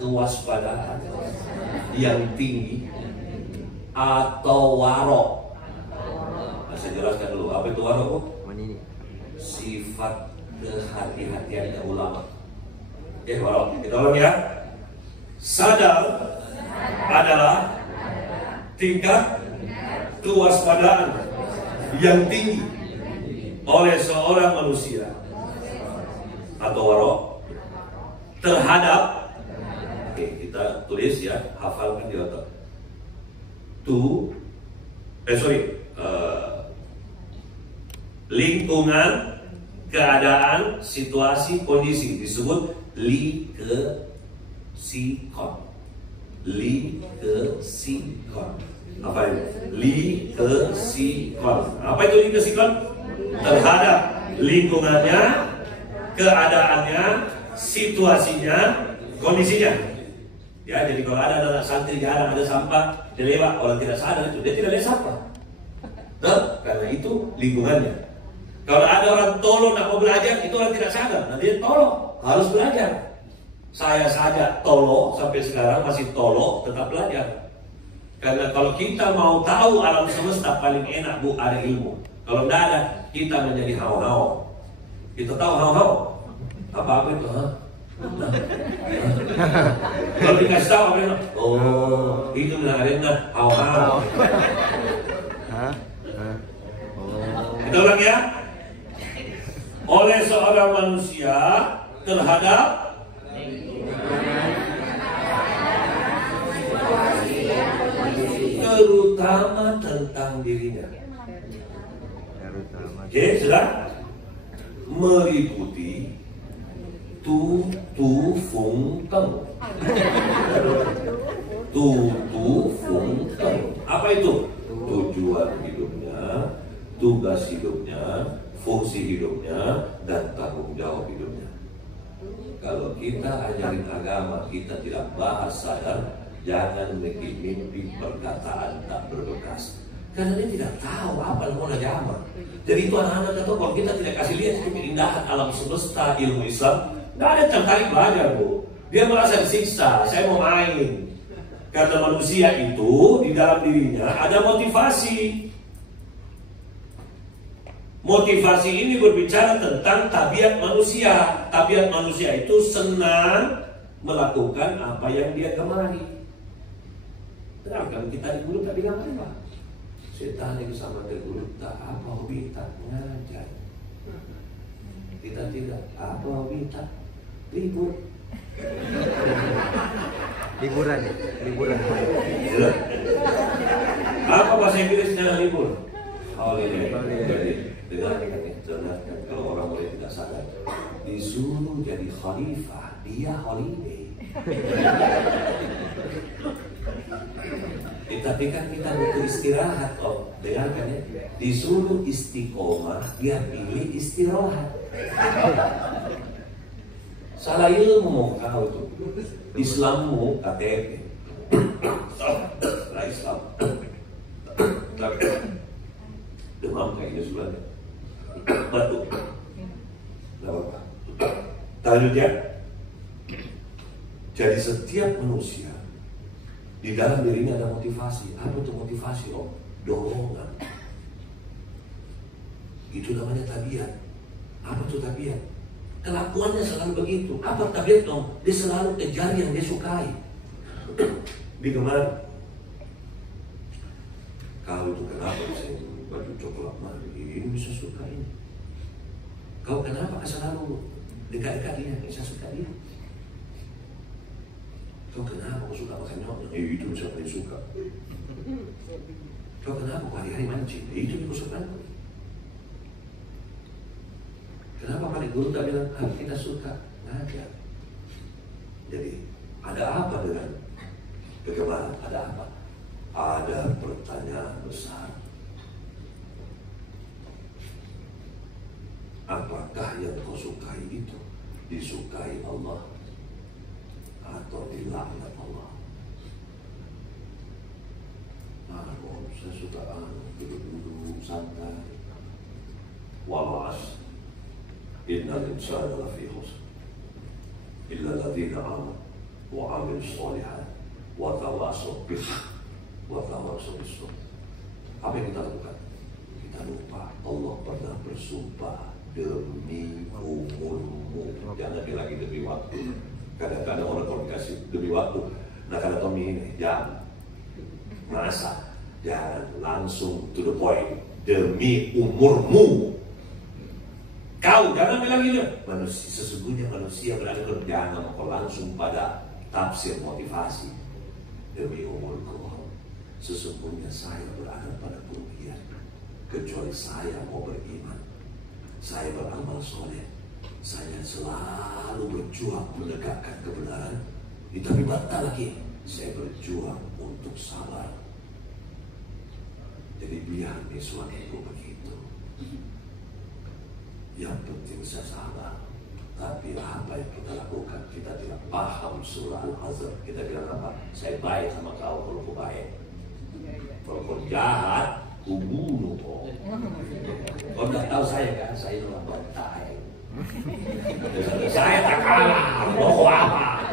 kewaspadaan yang tinggi atau warok. Saya jelaskan dulu apa itu warok. Sifat kehati-hatiannya ulama. Oke, warok. Kita ulang ya. Sadar adalah tingkat kewaspadaan yang tinggi oleh seorang manusia atau warok terhadap, oke, kita tulis ya, hafalkan di otak. lingkungan, keadaan, situasi, kondisi disebut likesikon. Likesikon. Apa itu? Likesikon. Apa itu likesikon? Terhadap lingkungannya, keadaannya, situasinya, kondisinya. Ya, jadi kalau ada anak santri jarang ada sampah, dia lewat, orang tidak sadar itu dia tidak lihat sampah. Nah, karena itu lingkungannya. Kalau ada orang tolong nak mau belajar, itu orang tidak sadar. Nah, dia tolong, harus belajar. Saya saja tolong sampai sekarang masih tolong, tetap belajar. Karena kalau kita mau tahu alam semesta paling enak bu, ada ilmu. Kalau tidak ada, kita menjadi hao-hao. Kita tahu hao-hao? Apa itu? Nah. Kalau dikasih tahu apa itu? Oh, itu namanya hao-hao. Kita ulang ya. Oleh seorang manusia terhadap terutama tentang dirinya. Oke, sudah? Meliputi tu fung teng. Tu fung teng. Apa itu? Tujuan hidupnya, tugas hidupnya, fungsi hidupnya, dan tanggung jawab hidupnya. Kalau kita ajarin agama, kita tidak bahas sadar, jangan mimpi perkataan tak berbekas. Karena dia tidak tahu apa namanya agama. Jadi itu anak-anak kata kalau kita tidak kasih lihat itu keindahan alam semesta, ilmu Islam, tidak ada yang tertarik belajar bu. Dia merasa disiksa, saya mau main. Karena manusia itu di dalam dirinya ada motivasi. Motivasi ini berbicara tentang tabiat manusia. Tabiat manusia itu senang melakukan apa yang dia gemari. Kan kita di guru tak bilang apa? Setan itu sama ke guru tak apa hobi tak ngajar. Kita tidak apa hobi tak libur. Liburan. Apa bahasa Inggrisnya libur? Holiday. Dengarkan, kalau orang boleh tidak sadar, disuruh jadi khalifah, dia holiday. Tapi kan kita butuh istirahat, oh. Dengarkan ya, disuruh istiqomah, dia pilih istirahat. Salah ilmu kau tuh. Islammu KTP. Salah Islam. Demam kayaknya sudah. Batuk. Gak apa-apa. Lanjut ya. Jadi setiap manusia di dalam dirinya ada motivasi. Apa itu motivasi? Oh, dorongan. Itu namanya tabiat. Apa itu tabiat? Kelakuannya selalu begitu. Apa tabiat dong? Dia selalu kejar yang dia sukai. Digemari. Kau itu kenapa bisa baju coklat madu ini bisa suka ini? Kau kenapa selalu dekat-dekat dia? Bisa suka dia? Kau kenapa kau suka makan nyonya? Itu bisa paling suka. Kau kenapa kau hari-hari mancing? Itu yang kau suka. Kenapa paling guru tak bilang, kita suka ngajar? Jadi, ada apa dengan kegemaran? Ada apa? Ada pertanyaan besar. Apakah yang kau sukai itu disukai Allah atau dilaknat Allah? Saya suka duduk-duduk santai. Walas. Innal insana lafi khusr illa alladziina aamanu wa 'amilus shalihaat wa tawassaw bil haqqi wa tawassaw bis sabr. Apa yang kita lakukan? Kita lupa Allah pernah bersumpah demi umurmu. Jangan lagi demi waktu. Kadang-kadang orang kalau dikasih demi waktu, nah kata Tommy ini jam masa jangan langsung to the point. Demi umurmu. Kau jangan bilang gitu. Manusia, sesungguhnya manusia berada jangan kau langsung pada tafsir motivasi. Demi umurku. Sesungguhnya saya berada pada kerugian, kecuali saya mau beriman, saya beramal soleh, saya selalu berjuang menegakkan kebenaran. Tapi bentar lagi saya berjuang untuk sabar. Jadi biar misuan itu begitu. Yang penting saya sabar. Tapi apa yang kita lakukan, kita tidak paham surah Al-Hazr. Kita bilang apa? Saya baik sama kau kalau kau baik. Kalau kau jahat, kau bunuh kau. Kau tak tahu saya kan? Saya adalah bantai. Saya tak kalah. Mau apa?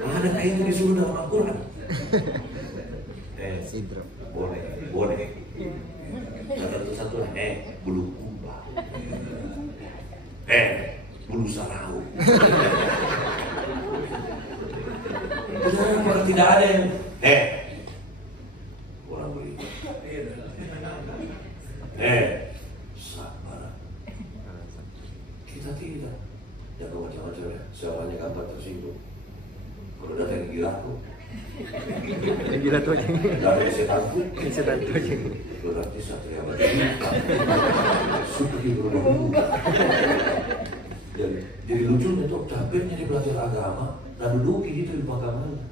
Ada kayak itu disuruh dalam Al-Quran. Boleh. Satu-satu bulu kumbang. Bulu sarau. Kalau tidak ada yang orang beli. Sabar. Kita tidak. Jangan macam-macam ya. Siapanya gampang tersinggung. Kalau datang yang gilaku. Yang gila tuh aja. Dari setanku. Setan tuh aja. Berarti satria berdiri. Seperti berubah. Jadi lucunya tuh capeknya dia belajar agama, nah duduk gitu di agamanya,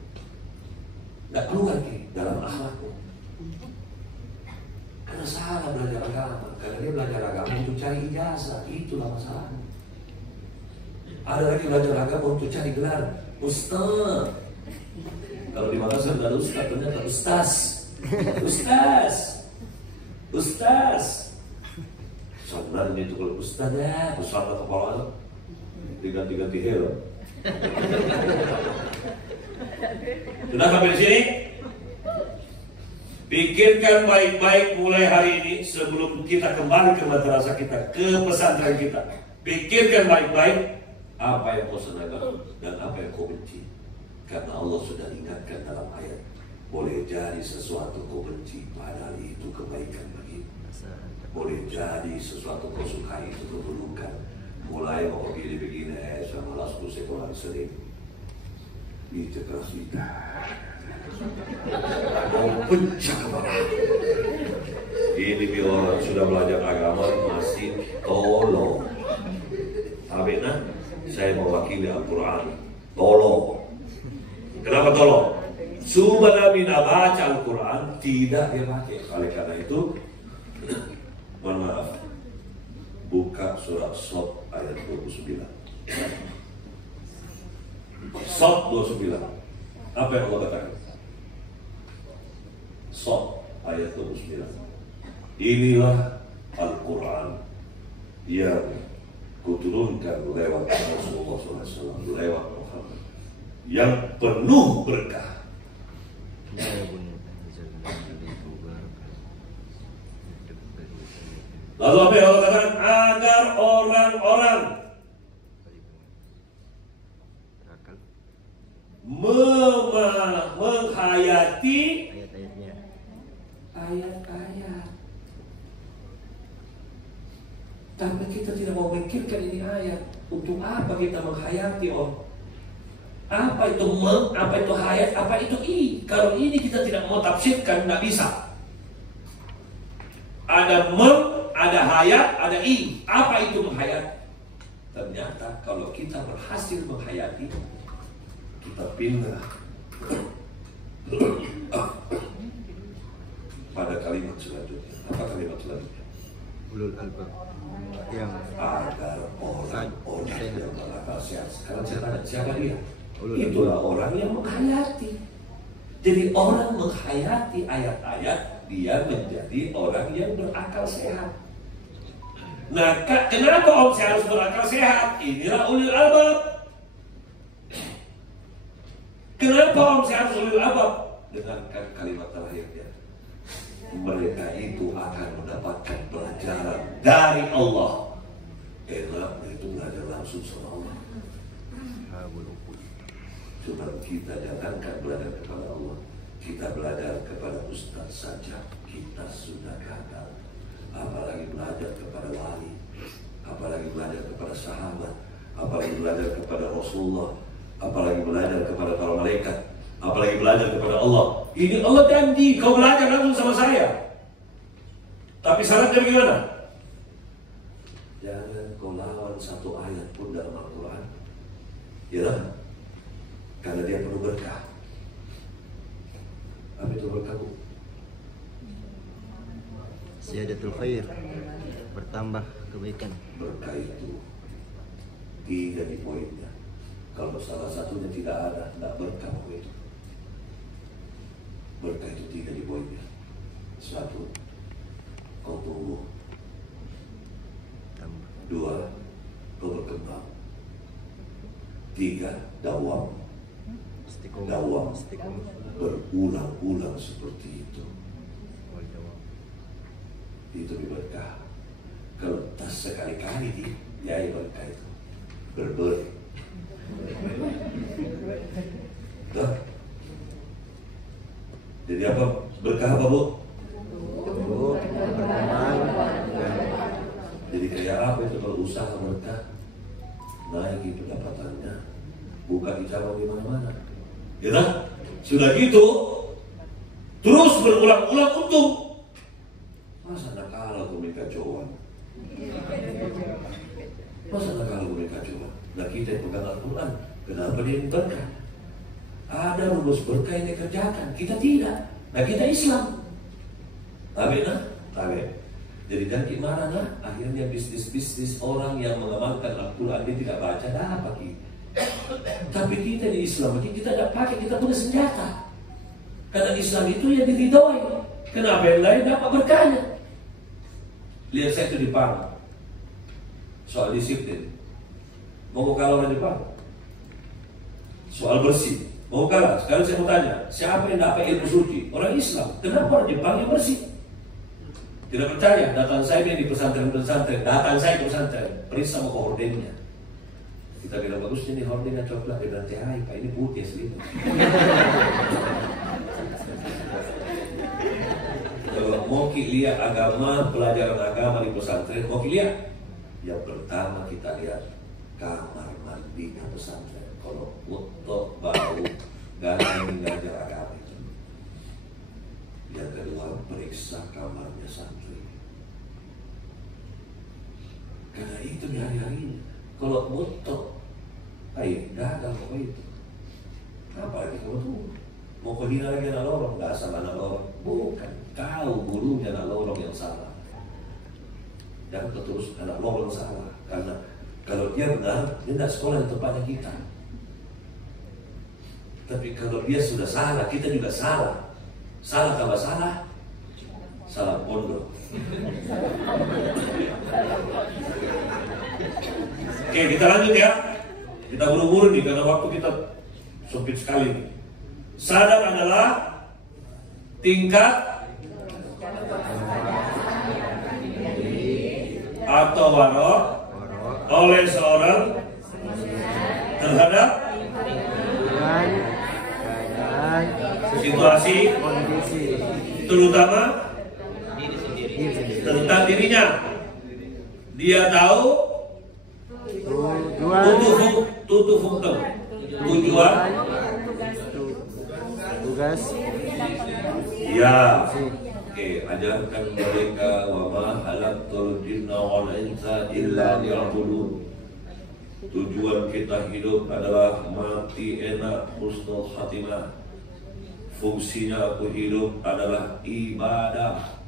nggak keluar dalam akhlaknya. Karena salah belajar agama, karena dia belajar agama untuk cari ijazah, itulah masalahnya. Ada lagi belajar agama untuk cari gelar ustaz. Kalau di Makassar nggak ada ustaz, ternyata ustaz. Sebenarnya itu kalau ustaz ya, besar kepala diganti helm. Sudah sampai di sini? Pikirkan baik-baik mulai hari ini sebelum kita kembali ke madrasah kita, ke pesantren kita. Pikirkan baik-baik apa yang kau senangkan dan apa yang kau benci. Karena Allah sudah ingatkan dalam ayat, boleh jadi sesuatu kau benci padahal itu kebaikan bagimu. Boleh jadi sesuatu kau sukai itu keburukan. Mulai mau pilih begini, sama lasku sekolah sering. Itu keras kita. Mau pecah kepala. Ini orang sudah belajar agama masih tolong. Habisnya saya mewakili Al-Quran. Tolong. Kenapa tolong? Supaya bina baca Al-Quran tidak dipakai. Oleh karena itu, mohon maaf. Buka surat Shad ayat 29. Shad 29. Apa yang Allah katakan? Shad ayat 29. Inilah Al-Quran yang kuturunkan lewat Rasulullah SAW, lewat Muhammad, yang penuh berkah. Lalu apa yang Allah katakan? Agar orang-orang menghayati ayat-ayat. Tapi kita tidak mau memikirkan ini ayat. Untuk apa kita menghayati, Om? Apa itu apa itu hayat, apa itu Kalau ini kita tidak mau tafsirkan, tidak bisa. Ada ada hayat, ada Apa itu menghayat? Ternyata kalau kita berhasil menghayati, kita pindah pada kalimat selanjutnya. Apa kalimat selanjutnya? Ulul albab yang agar orang-orang yang berakal sehat. Sekarang saya tanya, siapa dia? Itulah orang yang menghayati. Jadi orang menghayati ayat-ayat, dia menjadi orang yang berakal sehat. Nah, kenapa Om saya harus berakal sehat? Inilah ulul albab. Kenapa Om saya harus ulul albab? Dengarkan kalimat terakhirnya. Mereka itu akan mendapatkan pelajaran dari Allah. Enaknya itu belajar langsung sama Allah. Cuma kita jangankan belajar kepada Allah, kita belajar kepada Ustaz saja kita sudah gagal. Apalagi belajar kepada wali, apalagi belajar kepada sahabat, apalagi belajar kepada Rasulullah, apalagi belajar kepada para malaikat, apalagi belajar kepada Allah. Ini Allah janji, kau belajar langsung sama saya. Tapi syaratnya bagaimana? Jangan kau lawan satu ayat pun dalam Al-Quran. Ya, karena dia penuh berkah. Apa itu berkah? Ziyadatul khair, bertambah kebaikan. Berkah itu 3 di poinnya. Kalau salah satunya tidak ada, tidak berkah itu. Berkah itu 3 di poinnya. 1, kau tumbuh. 2, kau berkembang. 3, dawam. Dawam. Berulang-ulang seperti itu. Itu berkah. Kalau tas sekali-kali dia berkah itu berber. Tuh. Jadi apa berkah apa Bu? Jadi kayak apa itu kalau usaha berkah? Naiki pendapatannya, buka di cabang di mana-mana. Ya kan? Sudah gitu, terus berulang-ulang untung. Masa nak kalah kau kacauan? Masa nak kalah kau kacauan? Nah kita yang pegang Al-Quran, kenapa dia berkah? Ada rumus berkah yang dikerjakan, kita tidak. Nah kita Islam. Tapi nah, tapi. Jadi jangan gimana nah? Akhirnya bisnis-bisnis orang yang mengamalkan Al-Quran dia tidak baca dah apa kita. Tapi kita di Islam kita tidak pakai, kita punya senjata. Karena Islam itu yang diridhoi. Kenapa yang lain dapat berkahnya? Lihat saya itu di Jepang, soal disiplin. Mau kalah orang Jepang? Soal bersih. Mau kalah? Sekarang saya mau tanya, siapa yang dapat ilmu suci? Orang Islam. Kenapa orang Jepang yang bersih? Tidak percaya? Datang saya di pesantren-pesantren. Datang saya ke pesantren. Periksa sama hordennya. Kita bilang bagusnya nih hordennya coklat. Dia bilang cahaya, Pak ini putih asli. Kalau mau lihat agama, pelajaran agama di pesantren, mau lihat? Yang pertama kita lihat kamar mandinya pesantren. Kalau untuk bau, gak ada yang ngajar agama itu. Yang kedua, periksa kamarnya santri. Karena itu di hari-hari ini. Kalau mutok, gagal kok itu. Apa lagi kamu tuh? Mau kau hina lagi anak lorong, gak asal anak lorong. Bukan, kau gurunya anak lorong yang salah. Jangan terus anak lorong salah. Karena kalau dia benar, dia tidak sekolah di tempatnya kita. Tapi kalau dia sudah salah, kita juga salah. Salah tambah salah, salah pondok. Oke, kita lanjut ya. Kita buru-buru nih karena waktu kita sempit sekali nih. Sadar adalah tingkat atau warok oleh seorang terhadap situasi terutama tentang dirinya. Dia tahu tutup fungsi tujuan tugas ya. Oke, ajarkan mereka wa ma khalaqtul jinna wal insa illa liya'budun. Tujuan kita hidup adalah mati enak, husnul khatimah. Fungsinya aku hidup adalah ibadah.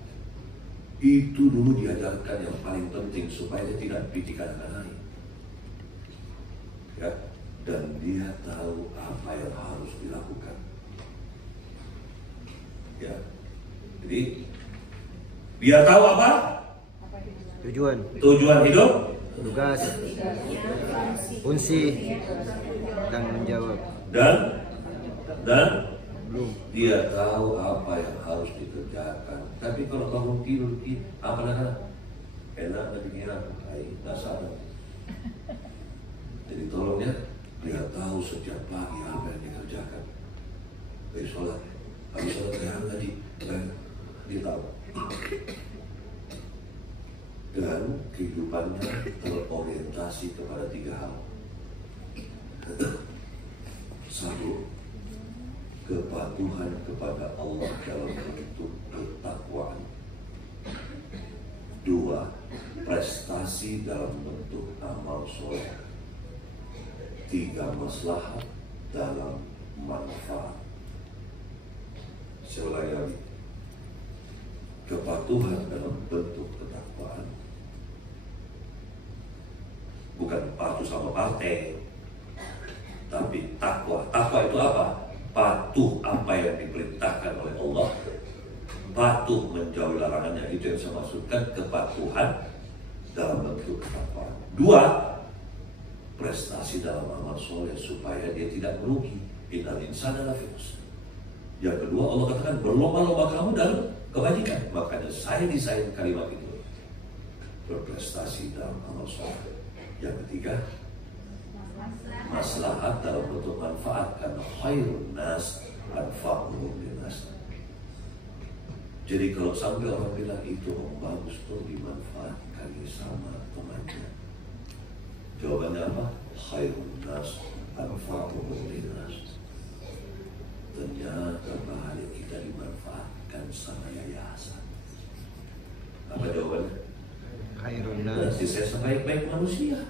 Itu dulu diajarkan yang paling penting supaya dia tidak pikirkan lain. Ya, dan dia tahu apa yang harus dilakukan. Ya, jadi dia tahu apa? Tujuan hidup, tugas, fungsi, tanggung jawab, dan dia tahu apa yang harus dikerjakan. Tapi kalau bangun tidur, apa nak? Enak tapi kira, dasar. Jadi tolong ya, dia tahu setiap pagi apa yang dikerjakan. Habis sholat yang tadi, dia tahu. Dan kehidupannya terorientasi kepada 3 hal. 1, kepatuhan kepatuhan kepada Allah dalam bentuk ketakwaan. 2. Prestasi dalam bentuk amal soleh. 3. Maslahat dalam manfaat. Saya ulangi lagi. Kepatuhan dalam bentuk ketakwaan. Bukan patuh sama partai, tapi takwa. Takwa itu apa? Patuh apa yang diperintahkan oleh Allah, patuh menjauhi larangannya. Itu yang saya maksudkan kepatuhan dalam bentuk ketakwaan. 2. Prestasi dalam amal soleh supaya dia tidak merugi. Innal insana lafi khusr. Yang kedua, Allah katakan berlomba-lomba kamu dalam kebajikan. Makanya saya desain kalimat itu, berprestasi dalam amal soleh. Yang ketiga, maslahat dalam bentuk manfaat, karena khairun nas anfa'uhum linnas. Jadi kalau sampai orang bilang itu bagus tuh dimanfaatkan sama temannya, jawabannya apa? Khairun nas anfa'uhum linnas. Ternyata bahaya kita dimanfaatkan sama yayasan. Apa jawabannya? Khairun nas. Nanti saya sebaik-baik manusia,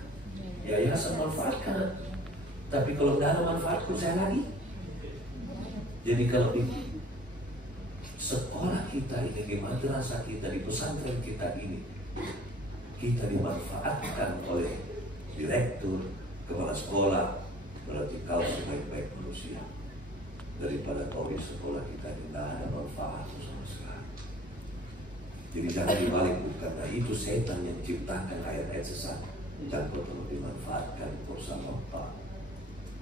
yayasan manfaatkan. Tapi kalau tidak ada manfaatku saya lagi. Jadi kalau di sekolah kita ini, di madrasah kita, di pesantren kita ini, kita dimanfaatkan oleh direktur, kepala sekolah, berarti kau sebaik-baik manusia. Daripada kau di sekolah kita tidak ada manfaat sama sekali. Jadi jangan dibalik, karena itu setan yang ciptakan ayat-ayat sesat. Dan betul dimanfaatkan bersama Pak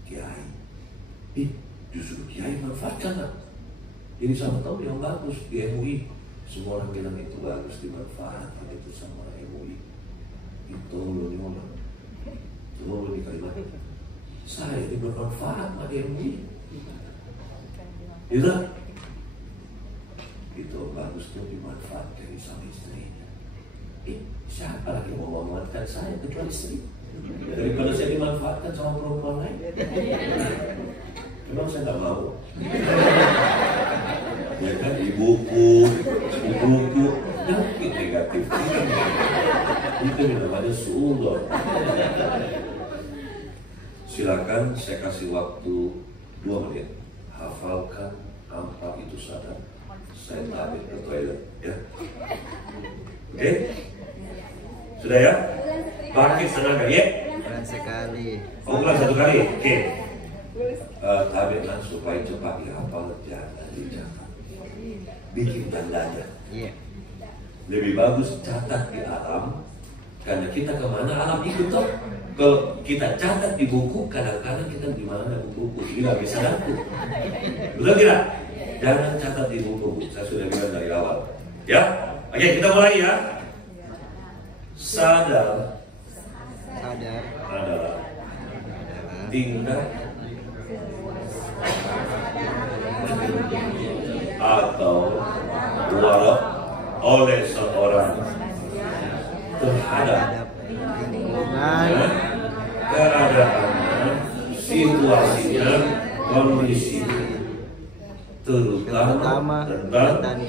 Kiai. Justru Kiai manfaatkan lah. Jadi sama tahu yang bagus di MUI. Semua orang bilang itu bagus, dimanfaatkan itu sama MUI. Itu loh nih orang. Tolong di kalimat. Saya ini bermanfaat sama di MUI. Iya. Itu bagus tuh dimanfaatkan sama istrinya. Siapa lagi mau memanfaatkan saya kecuali istri? Daripada saya dimanfaatkan sama perempuan lain. Memang saya nggak mau. Ya kan, ibuku, tapi negatif. Itu namanya suudon. Silakan saya kasih waktu 2 menit. Hafalkan apa itu sadar. Saya tabir ke toilet, ya. Oke? Sudah ya? Bangkit tenaga, ya? Bulan sekali. Oh, bulan 1 kali? Oke. Tabirkan supaya cepat dihafal, jangan dicatat. Bikin tandanya. Iya. Lebih bagus catat di alam, karena kita kemana alam ikut toh. Kalau kita catat di buku, kadang-kadang kita di mana buku ini nggak bisa dapet. Betul tidak? Jangan catat di buku. Saya sudah bilang dari awal. Ya, oke, kita mulai ya. Sadar adalah tingkat atau warak oleh seorang terhadap lingkungan, keadaannya, situasinya, kondisinya, terutama tentang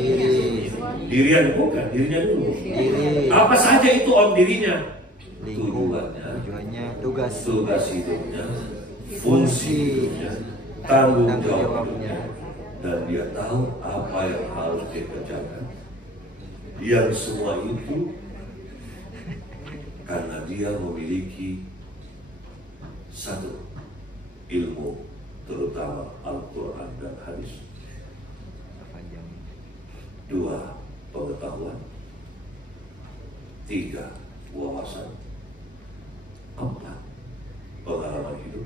dirinya, bukan dirinya dulu. diri, Apa saja itu om dirinya? tujuannya, tugas hidupnya, fungsi hidupnya, tanggung jawabnya, dan dia tahu apa yang harus dia kerjakan. Yang semua itu karena dia memiliki satu, ilmu, terutama Al-Quran dan hadis. 2, pengetahuan. 3, wawasan. 4, pengalaman hidup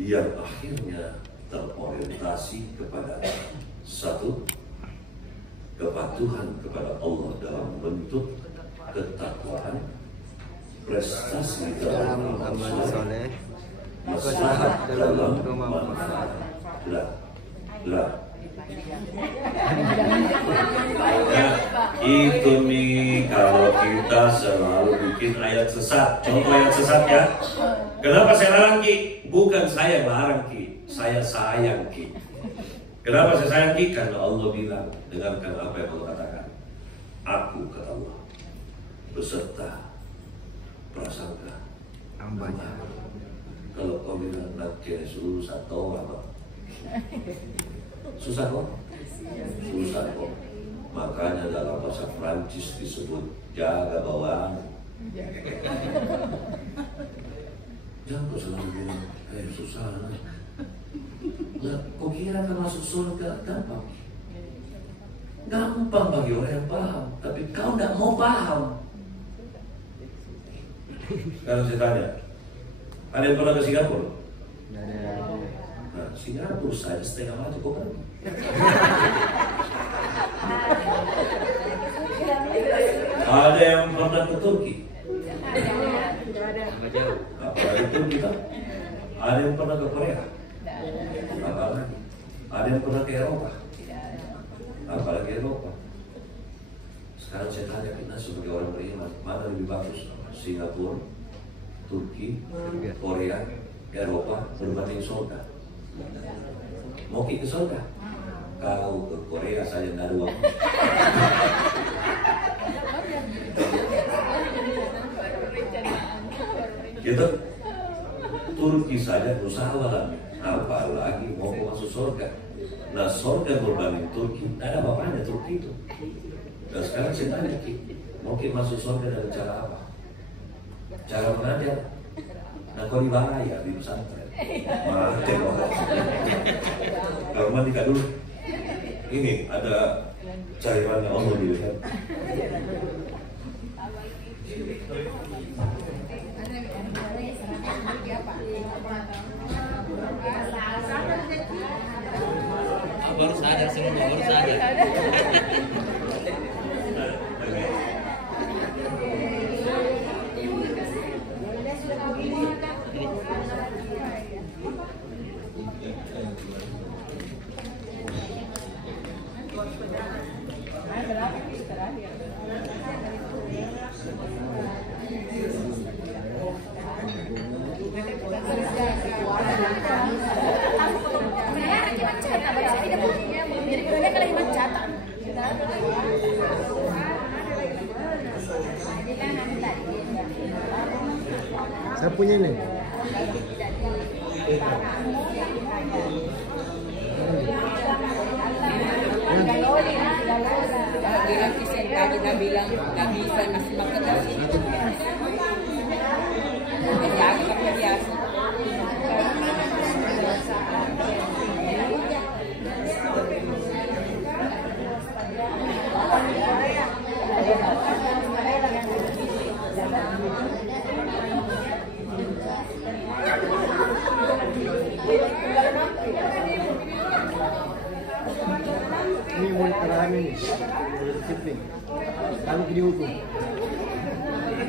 yang akhirnya terorientasi kepada 1, kepatuhan kepada Allah dalam bentuk ketakwaan, prestasi dalam amal soleh, maslahat dalam manfaat. Itu nih kalau kita selalu bikin ayat sesat. Contoh ayat sesat ya. Kenapa saya larang Ki? Bukan saya larang Ki, saya sayang Ki. Kenapa saya sayang Ki? Karena Allah bilang, dengarkan apa yang Allah katakan. Aku, kata Allah, beserta prasangka hambanya. Kalau kau bilang nak susah tau apa? Susah kok? Susah kok. Makanya dalam bahasa Prancis disebut jaga bawaan. Jangan kau selalu bilang, susah lah. Nah, kau kira kan masuk surga gampang? Gampang bagi orang yang paham, tapi kau tidak mau paham. Sekarang saya tanya, ada yang pernah ke Singapura? Nah, Singapura saja setengah mati kok kan? Ada yang pernah ke Turki? Apalagi Turki kan? Ada yang pernah ke Korea? Apalagi? Ada yang pernah ke Eropa? Apalagi Eropa? Sekarang saya tanya kita sebagai orang beriman, mana lebih bagus? Singapura, Turki, Korea, Eropa berbanding surga. Mau ke surga? Kau ke Korea saja nggak ada uang. Gitu. Turki saja usaha apalagi mau masuk surga. Nah surga berbanding Turki, tidak ada apa-apanya Turki itu. Dan sekarang saya tanya Ki, mau masuk surga dengan cara apa? Cara mengajar. Nah kau dibarai ya di pesantren. Mati kau. Kalau mati dulu. Ini ada cairan yang Allah berikan. Baru sadar semua, baru sadar. Saya punya ini. Kita bilang nggak bisa ngasih makan dari itu. Ya, kita biasa. Ini mau terakhir ini, kalau dihukum.